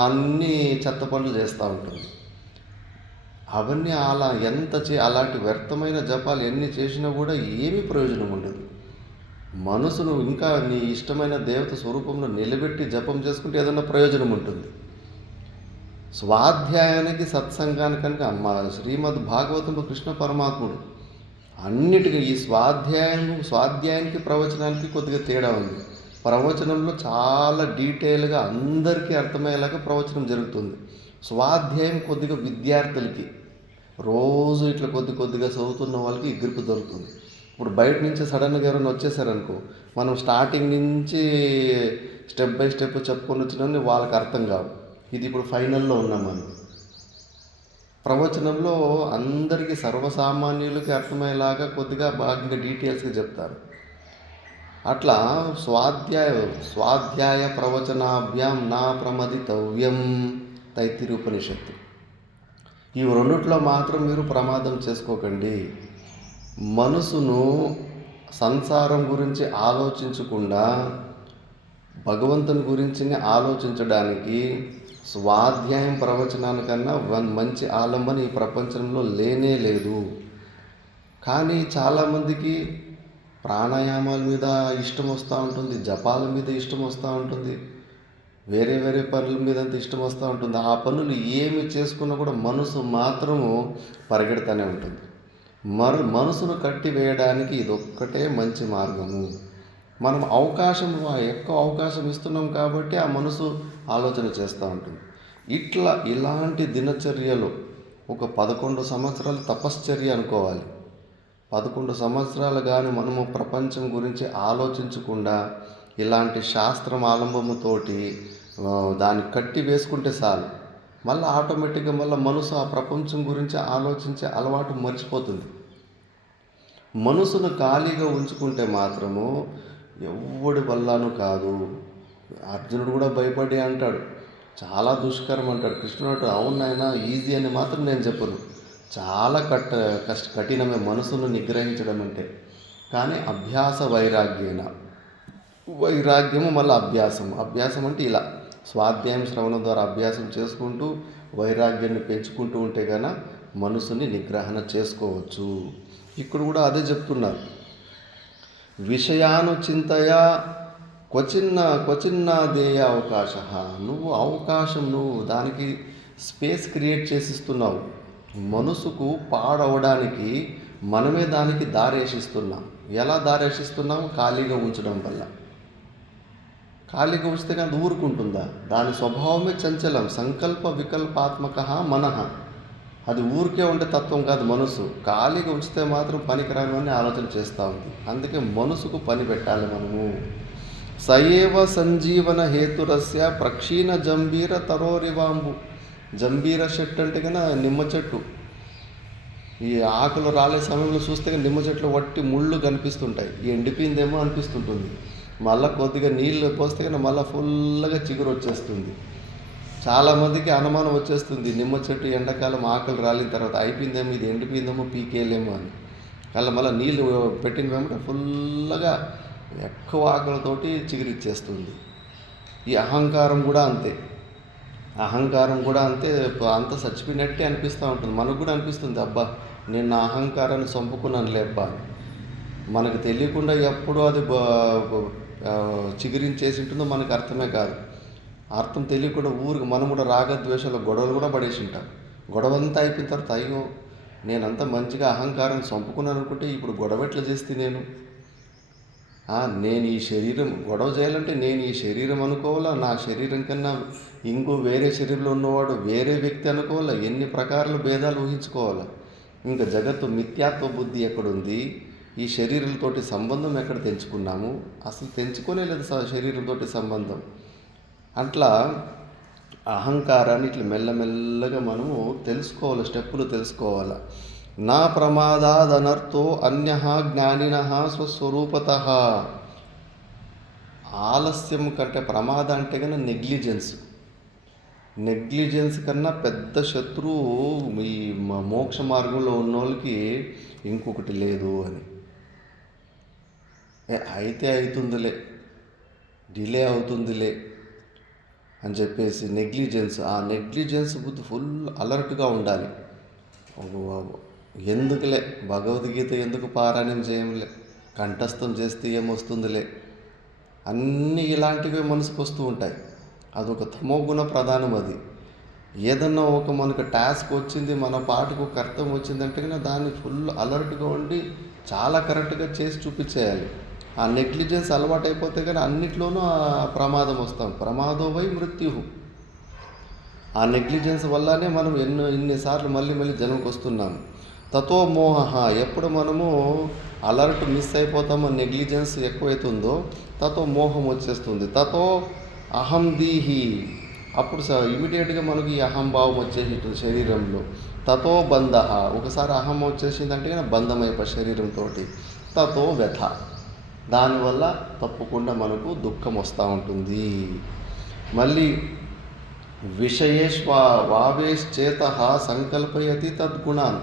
అన్నీ చెత్త పనులు చేస్తూ ఉంటుంది. అవన్నీ అలాంటి వ్యర్థమైన జపాలు ఎన్ని చేసినా కూడా ఏమీ ప్రయోజనం ఉండదు. మనసును ఇంకా నీ ఇష్టమైన దేవత స్వరూపంలో నిలబెట్టి జపం చేసుకుంటే ఏదైనా ప్రయోజనం ఉంటుంది. స్వాధ్యాయానికి సత్సంగానికి కనుక మా శ్రీమద్ భాగవతంలో కృష్ణ పరమాత్ముడు అన్నిటికీ ఈ స్వాధ్యాయానికి ప్రవచనానికి కొద్దిగా తేడా ఉంది. ప్రవచనంలో చాలా డీటెయిల్గా అందరికీ అర్థమయ్యేలాగా ప్రవచనం జరుగుతుంది. స్వాధ్యాయం కొద్దిగా విద్యార్థులకి రోజు ఇట్లా కొద్దిగా చదువుతున్న వాళ్ళకి గ్రిప్ దొరుకుతుంది. ఇప్పుడు బయట నుంచి సడన్గా ఎవరైనా వచ్చేసారనుకో, మనం స్టార్టింగ్ నుంచి స్టెప్ బై స్టెప్ చెప్పుకొని వచ్చిన వాళ్ళకి అర్థం కావు. ఇది ఇప్పుడు ఫైనల్లో ఉన్నాం మనం. ప్రవచనంలో అందరికీ సర్వసామాన్యులకి అర్థమయ్యేలాగా కొద్దిగా బాగా డీటెయిల్స్గా చెప్తారు. అట్లా స్వాధ్యాయ ప్రవచనాభ్యాం నా ప్రమదితవ్యం తైత్తిరీయ ఉపనిషత్తు. ఈ రెండిట్లో మాత్రం మీరు ప్రమాదం చేసుకోకండి. మనసును సంసారం గురించి ఆలోచించకుండా భగవంతుని గురించి ఆలోచించడానికి స్వాధ్యాయం ప్రవచనానికన్నా మంచి ఆలంబన ఈ ప్రపంచంలో లేనే లేదు. కానీ చాలామందికి ప్రాణాయామాల మీద ఇష్టం వస్తూ ఉంటుంది, జపాల మీద ఇష్టం వస్తూ ఉంటుంది, వేరే పనుల మీద అంత ఇష్టం వస్తూ ఉంటుంది. ఆ పనులు ఏమి చేసుకున్నా కూడా మనసు మాత్రము పరిగెడుతూనే ఉంటుంది. మనసును కట్టి వేయడానికి ఇదొక్కటే మంచి మార్గము. మనం ఎక్కువ అవకాశం ఇస్తున్నాం కాబట్టి ఆ మనసు ఆలోచన చేస్తూ ఉంటుంది. ఇలాంటి దినచర్యలు ఒక 11 సంవత్సరాలు తపశ్చర్య అనుకోవాలి. 11 సంవత్సరాలు కానీ మనము ప్రపంచం గురించి ఆలోచించకుండా ఇలాంటి శాస్త్రం ఆలంబముతోటి దాన్ని కట్టి వేసుకుంటే చాలు. మళ్ళీ ఆటోమేటిక్గా మనసు ఆ ప్రపంచం గురించి ఆలోచించే అలవాటు మర్చిపోతుంది. మనసును ఖాళీగా ఉంచుకుంటే మాత్రము ఎవడి వల్లను కాదు. అర్జునుడు కూడా భయపడి అంటాడు, చాలా దుష్కరం అంటాడు. కృష్ణుడు అవునైనా ఈజీ అని మాత్రం నేను చెప్పను, చాలా కఠినమే మనసును నిగ్రహించడం అంటే. కానీ అభ్యాస వైరాగ్యము మళ్ళీ అభ్యాసం అంటే ఇలా స్వాధ్యాయం శ్రవణం ద్వారా అభ్యాసం చేసుకుంటూ వైరాగ్యాన్ని పెంచుకుంటూ ఉంటే గాన మనసుని నిగ్రహణ చేసుకోవచ్చు. ఇక్కడ కూడా అదే చెప్తున్నారు. విషయాను చింతయ క్వచిన్న దేయ అవకాశ. నువ్వు దానికి స్పేస్ క్రియేట్ చేసిస్తున్నావు. మనసుకు పాడవడానికి మనమే దానికి దారేసిస్తున్నాం. ఎలా దారేసిస్తున్నాం? ఖాళీగా ఉంచడం వల్ల. ఖాళీగా ఉంచితే కానీ ఊరుకుంటుందా? దాని స్వభావమే చంచలం. సంకల్ప వికల్పాత్మక మనః. అది ఊరికే ఉండే తత్వం కాదు మనసు. ఖాళీగా ఉంచితే మాత్రం పనికిరాని ఆలోచన చేస్తూ ఉంది. అందుకే మనసుకు పని పెట్టాలి మనము. సయేవ సంజీవన హేతురస్య ప్రక్షీణ జంబీర తరోరివాంబు. జంబీర చెట్టు అంటే కన్నా నిమ్మ చెట్టు. ఈ ఆకులు రాలే సమయంలో చూస్తే నిమ్మ చెట్లు వట్టి ముళ్ళు కనిపిస్తుంటాయి. ఎండిపోయిందేమో అనిపిస్తుంటుంది. మళ్ళీ కొద్దిగా నీళ్ళు పోస్తే కానీ మళ్ళీ ఫుల్గా చిగురు వచ్చేస్తుంది. చాలామందికి అనుమానం వచ్చేస్తుంది, నిమ్మ చెట్టు ఎండాకాలం ఆకులు రాలిన తర్వాత అయిపోయిందేమో, ఇది ఎండిపోయిందేమో, పీకేలేమో అని. మళ్ళీ నీళ్ళు పెట్టిన వెంబడి ఫుల్గా ఎక్కువ ఆకులతోటి చిగురిచ్చేస్తుంది. ఈ అహంకారం కూడా అంతే. అంత చచ్చిపోయినట్టే అనిపిస్తూ ఉంటుంది. మనకు కూడా అనిపిస్తుంది, అబ్బా నేను నా అహంకారాన్ని చంపుకున్నాను లేబ్బా. మనకు తెలియకుండా ఎప్పుడు అది చిగురించేసి ఉంటుందో మనకు అర్థమే కాదు. అర్థం తెలియకుండా ఊరికి మనం కూడా రాగద్వేషాల గొడవలు కూడా పడేసి ఉంటాం. గొడవంతా అయిపోయిన తర్వాత అయ్యో నేనంతా మంచిగా అహంకారం చంపుకున్నాను అనుకుంటే ఇప్పుడు గొడవ ఎట్లా చేస్తే నేను ఈ శరీరం గొడవ చేయాలంటే నేను ఈ శరీరం అనుకోవాలా, నా శరీరం కన్నా ఇంకో వేరే శరీరంలో ఉన్నవాడు వేరే వ్యక్తి అనుకోవాలా, ఎన్ని ప్రకారాల భేదాలు ఊహించుకోవాలా. ఇంకా జగత్తు మిథ్యాత్వ బుద్ధి ఎక్కడుంది? ఈ శరీరంతోటి సంబంధం ఎక్కడ తెంచుకున్నాము? అసలు తెంచుకోనే లేదు శరీరంతో సంబంధం. అట్లా అహంకారాన్ని ఇట్లా మెల్లమెల్లగా మనము తెలుసుకోవాలి, స్టెప్పులు తెలుసుకోవాలి. నా ప్రమాదాదనర్థో అన్యః జ్ఞానినః స్వస్వరూపతః. ఆలస్యం కంటే ప్రమాదం అంటే కన్నా నెగ్లిజెన్స్ కన్నా పెద్ద శత్రువు ఈ మోక్ష మార్గంలో ఉన్న వాళ్ళకి ఇంకొకటి లేదు అని. అయితే అవుతుందిలే, డిలే అవుతుందిలే అని చెప్పేసి నెగ్లిజెన్స్ బుద్ధి ఫుల్ అలర్ట్గా ఉండాలి. ఎందుకులే భగవద్గీత ఎందుకు పారాయణం చేయంలే, కంఠస్థం చేస్తే ఏమొస్తుందిలే, అన్నీ ఇలాంటివే మనసుకు వస్తూ ఉంటాయి. అదొక తమోగుణ ప్రధానం. అది ఏదన్నా ఒక మనకు టాస్క్ వచ్చింది, మన పాటకు ఒక అర్థం వచ్చిందంటే కనుక దాన్ని ఫుల్ అలర్ట్గా ఉండి చాలా కరెక్ట్గా చేసి చూపించేయాలి. ఆ నెగ్లిజెన్స్ అలవాటు అయిపోతే కానీ అన్నిట్లోనూ ఆ ప్రమాదం వస్తాం. ప్రమాదో వై మృత్యు. ఆ నెగ్లిజెన్స్ వల్లనే మనం ఇన్నిసార్లు మళ్ళీ మళ్ళీ జన్మకు వస్తున్నాం. తతో మోహ, ఎప్పుడు మనము అలర్ట్ మిస్ అయిపోతామో, నెగ్లిజెన్స్ ఎక్కువైతుందో తతో మోహం వచ్చేస్తుంది. తతో అహం దీహి, అప్పుడు ఇమీడియట్గా మనకి ఈ అహంభావం వచ్చేసి శరీరంలో. తతో బంధ, ఒకసారి అహం వచ్చేసిందంటే కానీ బంధం అయిపోయి శరీరంతో. తతో వ్యథ, దానివల్ల తప్పకుండా మనకు దుఃఖం వస్తూ ఉంటుంది. మళ్ళీ విషయేష్వావేశ్చేత సంకల్పయతి తద్గుణాన్,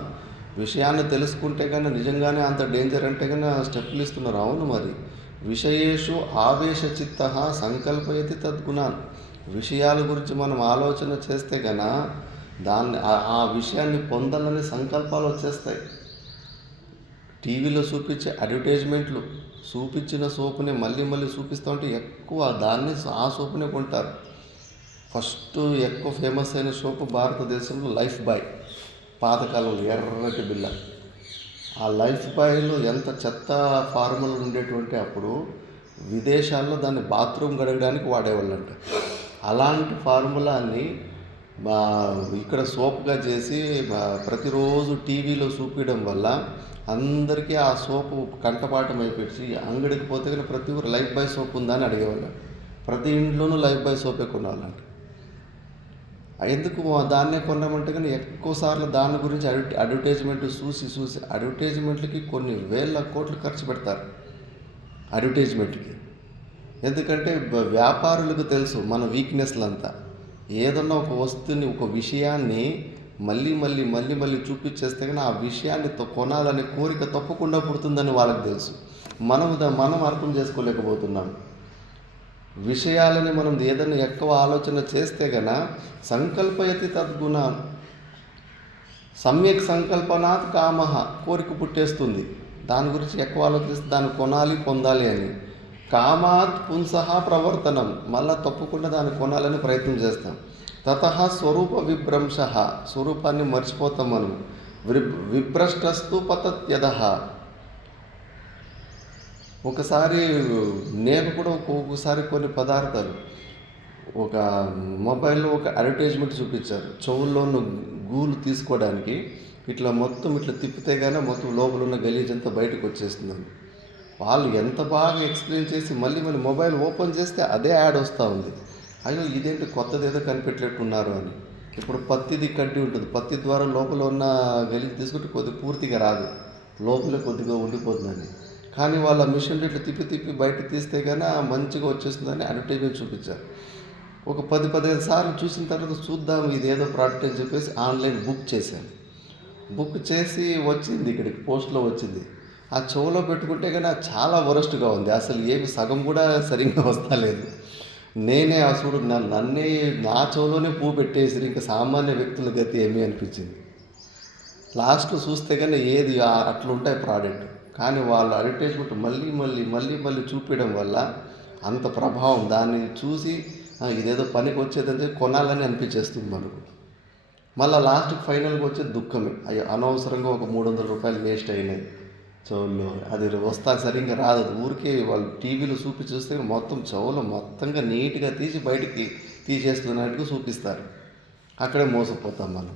విషయాన్ని తెలుసుకుంటే కన్నా నిజంగానే అంత డేంజర్ అంటే కన్నా స్టెప్పులు ఇస్తున్నారు. అవును, మరి విషయేషు ఆవేశచిత్త సంకల్పయతి తద్గుణాన్, విషయాల గురించి మనం ఆలోచన చేస్తే కన్నా దాన్ని ఆ విషయాన్ని పొందాలని సంకల్పాలు వచ్చేస్తాయి. టీవీలో చూపించే అడ్వర్టైజ్మెంట్లు చూపించిన సోపుని మళ్ళీ మళ్ళీ చూపిస్తూ ఉంటే ఎక్కువ దాన్ని ఆ సోపునే కొంటారు. ఫస్ట్ ఎక్కువ ఫేమస్ అయిన సోపు భారతదేశంలో లైఫ్ బాయ్, పాతకాలంలో ఎర్రటి బిల్ల. ఆ లైఫ్ బాయ్లో ఎంత చెత్త ఫార్ములా ఉండేటువంటి అప్పుడు విదేశాల్లో దాన్ని బాత్రూమ్ కడగడానికి వాడేవాళ్ళంట. అలాంటి ఫార్ములాని ఇక్కడ సోప్గా చేసి ప్రతిరోజు టీవీలో చూపించడం వల్ల అందరికీ ఆ సోపు కంటపాఠం అయిపోయి అంగడికి పోతే కానీ ప్రతి ఒక్కరు లైఫ్ బాయ్ సోప్ ఉందా అని అడిగేవాళ్ళు. ప్రతి ఇంట్లోనూ లైఫ్ బాయ్ సోపే కొనాలంట. ఎందుకు దాన్నే కొన్నామంటే కానీ ఎక్కువసార్లు దాని గురించి అడ్వర్టైజ్మెంట్ చూసి అడ్వర్టైజ్మెంట్లకి కొన్ని వేల కోట్లు ఖర్చు పెడతారు అడ్వర్టైజ్మెంట్కి. ఎందుకంటే వ్యాపారులకు తెలుసు మన వీక్నెస్లంతా. ఏదన్నా ఒక వస్తువుని, ఒక విషయాన్ని మళ్ళీ మళ్ళీ మళ్ళీ మళ్ళీ చూపించేస్తే కానీ ఆ విషయాన్ని కొనాలనే కోరిక తప్పకుండా పుడుతుందని వాళ్ళకి తెలుసు. మనం అర్థం చేసుకోలేకపోతున్నాం. విషయాలని మనం ఏదైనా ఎక్కువ ఆలోచన చేస్తే కన్నా సంకల్పయతి తద్గుణాన్, సమ్యక్ సంకల్పనాత్ కామః, కోరిక పుట్టేస్తుంది. దాని గురించి ఎక్కువ ఆలోచిస్తే దాన్ని కొనాలి, పొందాలి అని. కామాత్ పుంసః ప్రవర్తనం, మళ్ళీ తప్పకుండా దాన్ని కొనాలని ప్రయత్నం చేస్తాం. తతః స్వరూప విభ్రంశః, స్వరూపాన్ని మర్చిపోతాం మనం. విభ్రష్టస్తు పతత్యదః, ఒకసారి నేను కూడా ఒక్కొక్కసారి కొన్ని పదార్థాలు ఒక మొబైల్లో ఒక అడ్వర్టైజ్మెంట్ చూపించారు. చెవుల్లోనూ గూలు తీసుకోవడానికి ఇట్లా మొత్తం ఇట్లా తిప్పితే కానీ మొత్తం లోపల ఉన్న గలీజ్ అంతా బయటకు వచ్చేస్తుందని. వాళ్ళు ఎంత బాగా ఎక్స్ప్లెయిన్ చేసి మళ్ళీ మొబైల్ ఓపెన్ చేస్తే అదే యాడ్ వస్తూ ఉంది. అయ్యో ఇదేంటి కొత్తది ఏదో కనిపెట్టేట్టున్నారు అని. ఇప్పుడు పత్తిది కడ్డీ ఉంటుంది, పత్తి ద్వారా లోపల ఉన్న గలీజ్ తీసుకుంటే కొద్దిగా పూర్తిగా రాదు, లోపలే కొద్దిగా ఉండిపోతుందని. కానీ వాళ్ళ మిషన్లు ఇట్లా తిప్పి తిప్పి బయట తీస్తే కానీ మంచిగా వచ్చేస్తుందని అడ్వర్టైజ్మెంట్ చూపించారు. ఒక 10-15 సార్లు చూసిన తర్వాత చూద్దాం ఇది ఏదో ప్రోడక్ట్ అని చెప్పేసి ఆన్లైన్ బుక్ చేశాను. బుక్ చేసి వచ్చింది, ఇక్కడికి పోస్ట్లో వచ్చింది. ఆ చెవులో పెట్టుకుంటే కానీ చాలా వరస్ట్గా ఉంది. అసలు ఏమి సగం కూడా సరిగ్గా వస్తలేదు. నేనే అసలు నన్నే నా చెవులోనే పువ్వు పెట్టేసి ఇంకా సామాన్య వ్యక్తుల గతి ఏమీ అనిపించింది. లాస్ట్లో చూస్తే కానీ ఏది అట్లుంటాయి ప్రోడక్ట్. కానీ వాళ్ళ అడ్వర్టైజ్మెంట్ మళ్ళీ మళ్ళీ మళ్ళీ మళ్ళీ చూపించడం వల్ల అంత ప్రభావం, దాన్ని చూసి ఇదేదో పనికి వచ్చేదని చెప్పి కొనాలని అనిపించేస్తుంది మనకు. మళ్ళీ లాస్ట్కి ఫైనల్గా వచ్చే దుఃఖమే, అయ్యో అనవసరంగా ఒక 300 రూపాయలు వేస్ట్ అయినాయి చెవుల్లో. అది వస్తా సరిగ్గా రాదు. ఊరికే వాళ్ళు టీవీలో చూస్తే మొత్తం చెవులు మొత్తంగా నీట్గా తీసి బయటికి తీసేస్తున్నట్టుగా చూపిస్తారు. అక్కడే మోసపోతాం మనం.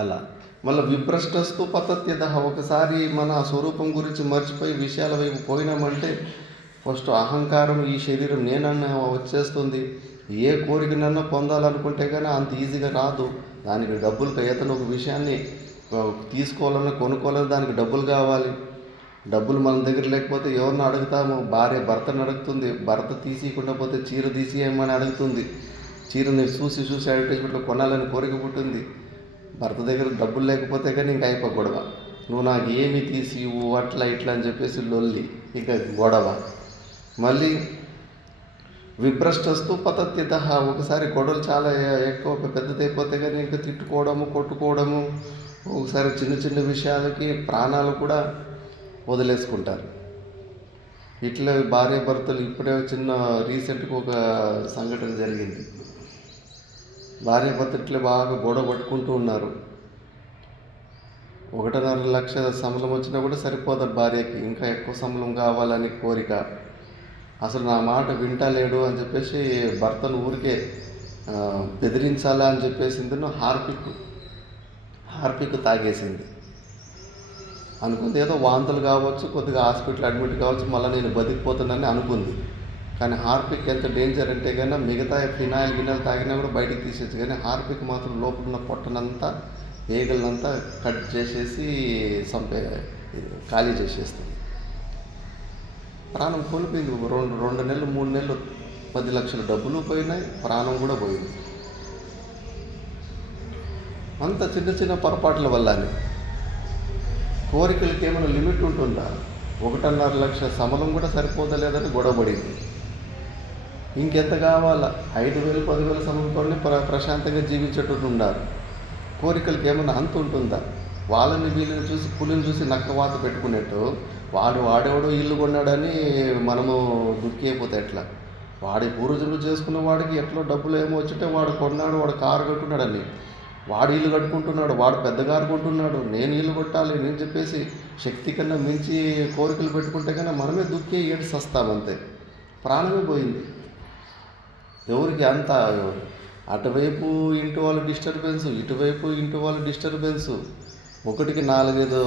అలా మళ్ళీ విభ్రష్టస్తు పతత్యదః, ఒకసారి మన స్వరూపం గురించి మర్చిపోయి విషయాల వైపు పోయినామంటే ఫస్ట్ అహంకారం, ఈ శరీరం నేనన్నా వచ్చేస్తుంది. ఏ కోరికనన్నా పొందాలనుకుంటే కానీ అంత ఈజీగా రాదు. దానికి డబ్బులు, ఏదైనా ఒక విషయాన్ని తీసుకోవాలన్నా కొనుక్కోవాలన్నా దానికి డబ్బులు కావాలి. డబ్బులు మన దగ్గర లేకపోతే ఎవరిని అడుగుతాము? భార్య భర్తను అడుగుతుంది, భర్త తీసికుండా పోతే చీర తీసేయమని అడుగుతుంది. చీరని చూసి అడ్వర్టైజ్మెంట్లో కొనాలని కోరిక పుట్టింది. భర్త దగ్గర డబ్బులు లేకపోతే కానీ ఇంకా అయిపో గొడవ. నువ్వు నాకు ఏమి తీసి అట్లా ఇట్లా అని చెప్పేసి లొల్లి, ఇంకా గొడవ. మళ్ళీ విభ్రష్టస్తు పతత్యదః, ఒకసారి గొడవలు చాలా ఎక్కువ పెద్దదైపోతే కానీ ఇంకా తిట్టుకోవడము, కొట్టుకోవడము, ఒకసారి చిన్న చిన్న విషయాలకి ప్రాణాలు కూడా వదిలేసుకుంటారు. ఇట్లా భార్య భర్తలు ఇప్పుడే రీసెంట్గా ఒక సంఘటన జరిగింది. భార్య భర్తట్లే బాగా గొడవ పట్టుకుంటూ ఉన్నారు. 1.5 లక్ష సంబళం వచ్చినా కూడా సరిపోతారు భార్యకి, ఇంకా ఎక్కువ సంబళం కావాలని కోరిక. అసలు నా మాట వింటలేడు అని చెప్పేసి భర్తను ఊరికే బెదిరించాలా అని చెప్పేసింది. హార్పిక్ తాగేసింది. అనుకుంది ఏదో వాంతులు కావచ్చు, కొద్దిగా హాస్పిటల్ అడ్మిట్ కావచ్చు, మళ్ళీ నేను బతికిపోతానని అనుకుంది. కానీ హార్పిక్ ఎంత డేంజర్ అంటే కన్నా మిగతా ఫినాయిల్ గిన్నెలు తాగినా కూడా బయటికి తీసేచ్చు, కానీ హార్పిక్ మాత్రం లోపల ఉన్న పొట్టనంతా ఏగలనంతా కట్ చేసేసి ఖాళీ చేసేస్తుంది. ప్రాణం కోల్పోయింది. 2 నెలలు 3 నెలలు 10 లక్షల డబ్బులు పోయినాయి, ప్రాణం కూడా పోయింది. అంత చిన్న చిన్న పొరపాట్ల వల్లనే. కోరికలకి ఏమైనా లిమిట్ ఉంటుందా? 1.5 లక్ష సంబళం కూడా సరిపోతలేదని గొడవపడింది. ఇంకెంత కావాలా? 5,000 10,000 సంబళంతోనే ప్రశాంతంగా జీవించేటట్టు ఉన్నారు. కోరికలకి ఏమైనా అంత ఉంటుందా? వాళ్ళని వీళ్ళని చూసి పులిని చూసి నక్కవాత పెట్టుకునేట్టు వాడెవడో ఇల్లు కొన్నాడని మనము దుఃఖి అయిపోతే ఎట్లా? వాడి పూర్వజులు చేసుకున్న వాడికి ఎట్లా డబ్బులు ఏమో వచ్చింటే వాడు కొన్నాడు, వాడు కారు కట్టుకున్నాడని వాడు ఇల్లు కట్టుకుంటున్నాడు, వాడు పెద్ద కారు కొంటున్నాడు, నేను ఇల్లు కొట్టాలి నేను చెప్పేసి శక్తి కన్నా మించి కోరికలు పెట్టుకుంటే కన్నా మనమే దుఃఖి ఏడు సస్తామంతే. ప్రాణమే పోయింది. ఎవరికి అంత అటువైపు ఇంటి వాళ్ళ డిస్టర్బెన్స్, ఇటువైపు ఇంటి వాళ్ళ డిస్టర్బెన్స్, ఒకటికి 4-5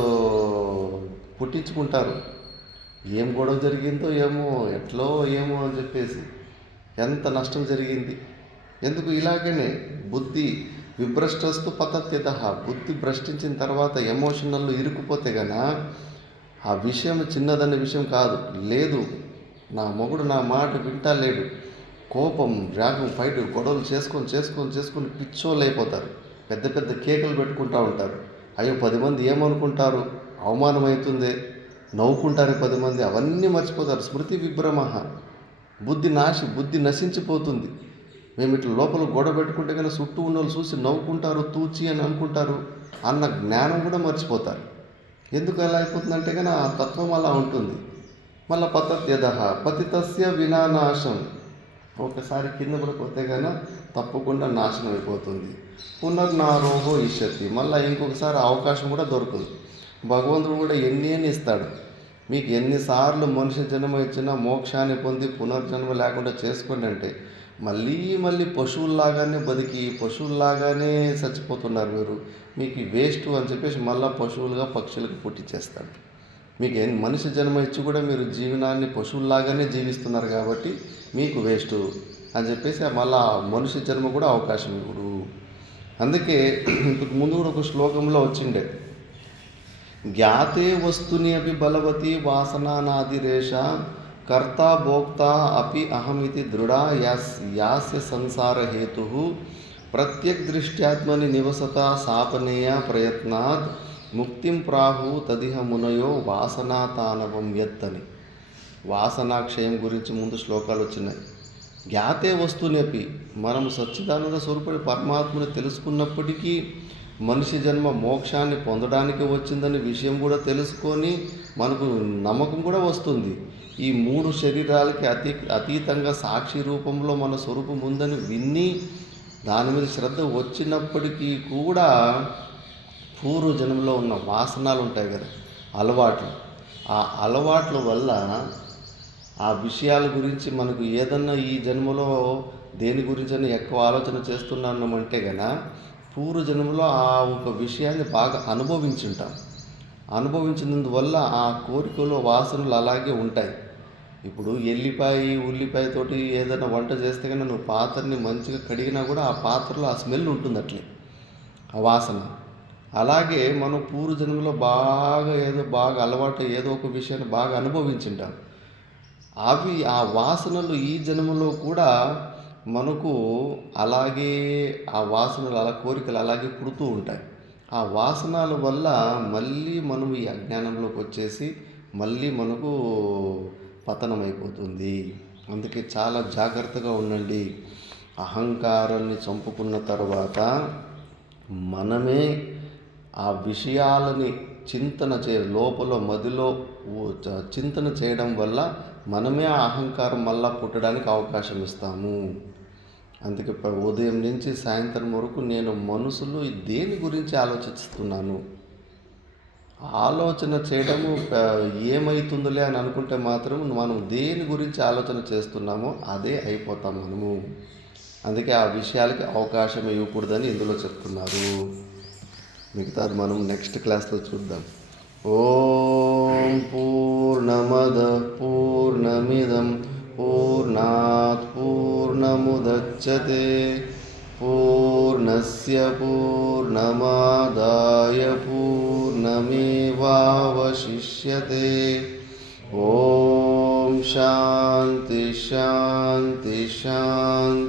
పుట్టించుకుంటారు. ఏం గొడవ జరిగిందో ఏమో, ఎట్లో ఏమో అని చెప్పేసి ఎంత నష్టం జరిగింది. ఎందుకు? ఇలాగనే బుద్ధి విభ్రష్టస్తు పతత్యత. బుద్ధి భ్రష్టించిన తర్వాత ఎమోషనల్లో ఇరుక్కుపోతే గన ఆ విషయం చిన్నదనే విషయం కాదు. లేదు, నా మొగుడు నా మాట వింటలేడు, కోపం రాగం ఫైట్ గొడవలు చేసుకొని పిచ్చోళ్ళు అయిపోతారు. పెద్ద పెద్ద కేకలు పెట్టుకుంటూ ఉంటారు. అయ్యో 10 మంది ఏమనుకుంటారు, అవమానం అవుతుంది, నవ్వుకుంటారు 10 మంది, అవన్నీ మర్చిపోతారు. స్మృతి విభ్రమ, బుద్ధి నశించిపోతుంది. మేము ఇట్లా లోపల గొడవ పెట్టుకుంటే కన్నా చుట్టూ ఉన్న వాళ్ళు చూసి నవ్వుకుంటారు, తూచి అని అనుకుంటారు అన్న జ్ఞానం కూడా మర్చిపోతారు. ఎందుకు అలా అయిపోతుందంటే కన్నా ఆ తత్వం అలా ఉంటుంది. మళ్ళీ పతత్యద పతితస్య వినానాశం. ఒకసారి కింద పడిపోతే కన్నా తప్పకుండా నాశనం అయిపోతుంది. పునర్నారోహో ఇష్యతి. మళ్ళీ ఇంకొకసారి అవకాశం కూడా దొరకదు. భగవంతుడు కూడా ఎన్ని ఇస్తాడు. మీకు ఎన్నిసార్లు మనిషి జన్మ ఇచ్చినా మోక్షాన్ని పొంది పునర్జన్మ లేకుండా చేసుకోండి అంటే మళ్ళీ పశువుల్లాగానే బతికి పశువుల్లాగానే చచ్చిపోతున్నారు మీరు. మీకు వేస్ట్ అని చెప్పేసి మళ్ళీ పశువులుగా పక్షులకు పుట్టించేస్తాడు. మీకు మనిషి జన్మ ఇచ్చి కూడా మీరు జీవనాన్ని పశువుల్లాగానే జీవిస్తున్నారు కాబట్టి మీకు వేస్ట్ అని చెప్పేసి మళ్ళీ మనిషి జన్మ కూడా అవకాశం ఇప్పుడు. అందుకే ఇంతకు ముందు కూడా ఒక శ్లోకంలో వచ్చిండే, జ్ఞాతే వస్తుని అపి బలవతి వాసనానాదిరేష కర్త భోక్త అపి అహమితి దృఢ యాస్య సంసార హేతు ప్రత్యక్ దృష్ట్యాత్మని నివసత సాపనేయ ప్రయత్నాత్ ముక్తిం ప్రాహు తదిహ మునయో వాసనాతానవం యత్తని. వాసనాక్షయం గురించి ముందు శ్లోకాలు వచ్చినాయి. జ్ఞాతే వస్తునపి, మనము సచ్చిదానంద స్వరూపుడి పరమాత్మని తెలుసుకున్నప్పటికీ మనిషి జన్మ మోక్షాన్ని పొందడానికి వచ్చిందని విషయం కూడా తెలుసుకొని మనకు నమ్మకం కూడా వస్తుంది. ఈ 3 శరీరాలకి అతీతంగా సాక్షి రూపంలో మన స్వరూపం ఉందని విన్ని దాని మీద శ్రద్ధ వచ్చినప్పటికీ కూడా పూర్వజన్మలో ఉన్న వాసనాలు ఉంటాయి కదా, అలవాట్లు. ఆ అలవాట్ల వల్ల ఆ విషయాల గురించి మనకు ఏదన్నా ఈ జన్మలో దేని గురించైనా ఎక్కువ ఆలోచన చేస్తున్నామంటే కనుక పూర్వజన్మలో ఆ ఒక విషయాన్ని బాగా అనుభవించినందువల్ల ఆ కోరికలో వాసనలు అలాగే ఉంటాయి. ఇప్పుడు ఉల్లిపాయ తోటి ఏదైనా వంట చేస్తే కన్నా నువ్వు పాత్రని మంచిగా కడిగినా కూడా ఆ పాత్రలో ఆ స్మెల్ ఉంటుంది, అట్లే ఆ వాసన. అలాగే మనం పూర్వజన్మలో బాగా అలవాటు ఏదో ఒక విషయాన్ని బాగా అనుభవించుంటాం. ఆ వాసనలు ఈ జన్మలో కూడా మనకు అలాగే ఆ వాసనలు కోరికలు అలాగే పుడుతూ ఉంటాయి. ఆ వాసనల వల్ల మళ్ళీ మనం ఈ అజ్ఞానంలోకి వచ్చేసి మళ్ళీ మనకు పతనం అయిపోతుంది. అందుకే చాలా జాగ్రత్తగా ఉండండి. అహంకారాన్ని చంపుకున్న తర్వాత మనమే ఆ విషయాలని లోపల మదిలో చింతన చేయడం వల్ల మనమే ఆ అహంకారం మళ్ళా పుట్టడానికి అవకాశం ఇస్తాము. అందుకే ఉదయం నుంచి సాయంత్రం వరకు నేను మనసులో దేని గురించి ఆలోచిస్తున్నాను. ఆలోచన చేయడము ఏమవుతుందిలే అని అనుకుంటే మాత్రం మనం దేని గురించి ఆలోచన చేస్తున్నామో అదే అయిపోతాం మనము. అందుకే ఆ విషయాలకి అవకాశం ఇవ్వకూడదని ఇందులో చెప్తున్నారు. మిగతాది మనం నెక్స్ట్ క్లాస్లో చూద్దాం. ఓం పూర్ణమద పూర్ణమిదం పూర్ణాత్ పూర్ణముదచ్యతే పూర్ణస్య పూర్ణమాదాయ పూర్ణమేవావశిష్యతే. ఓం శాంతి శాంతి శాంతి.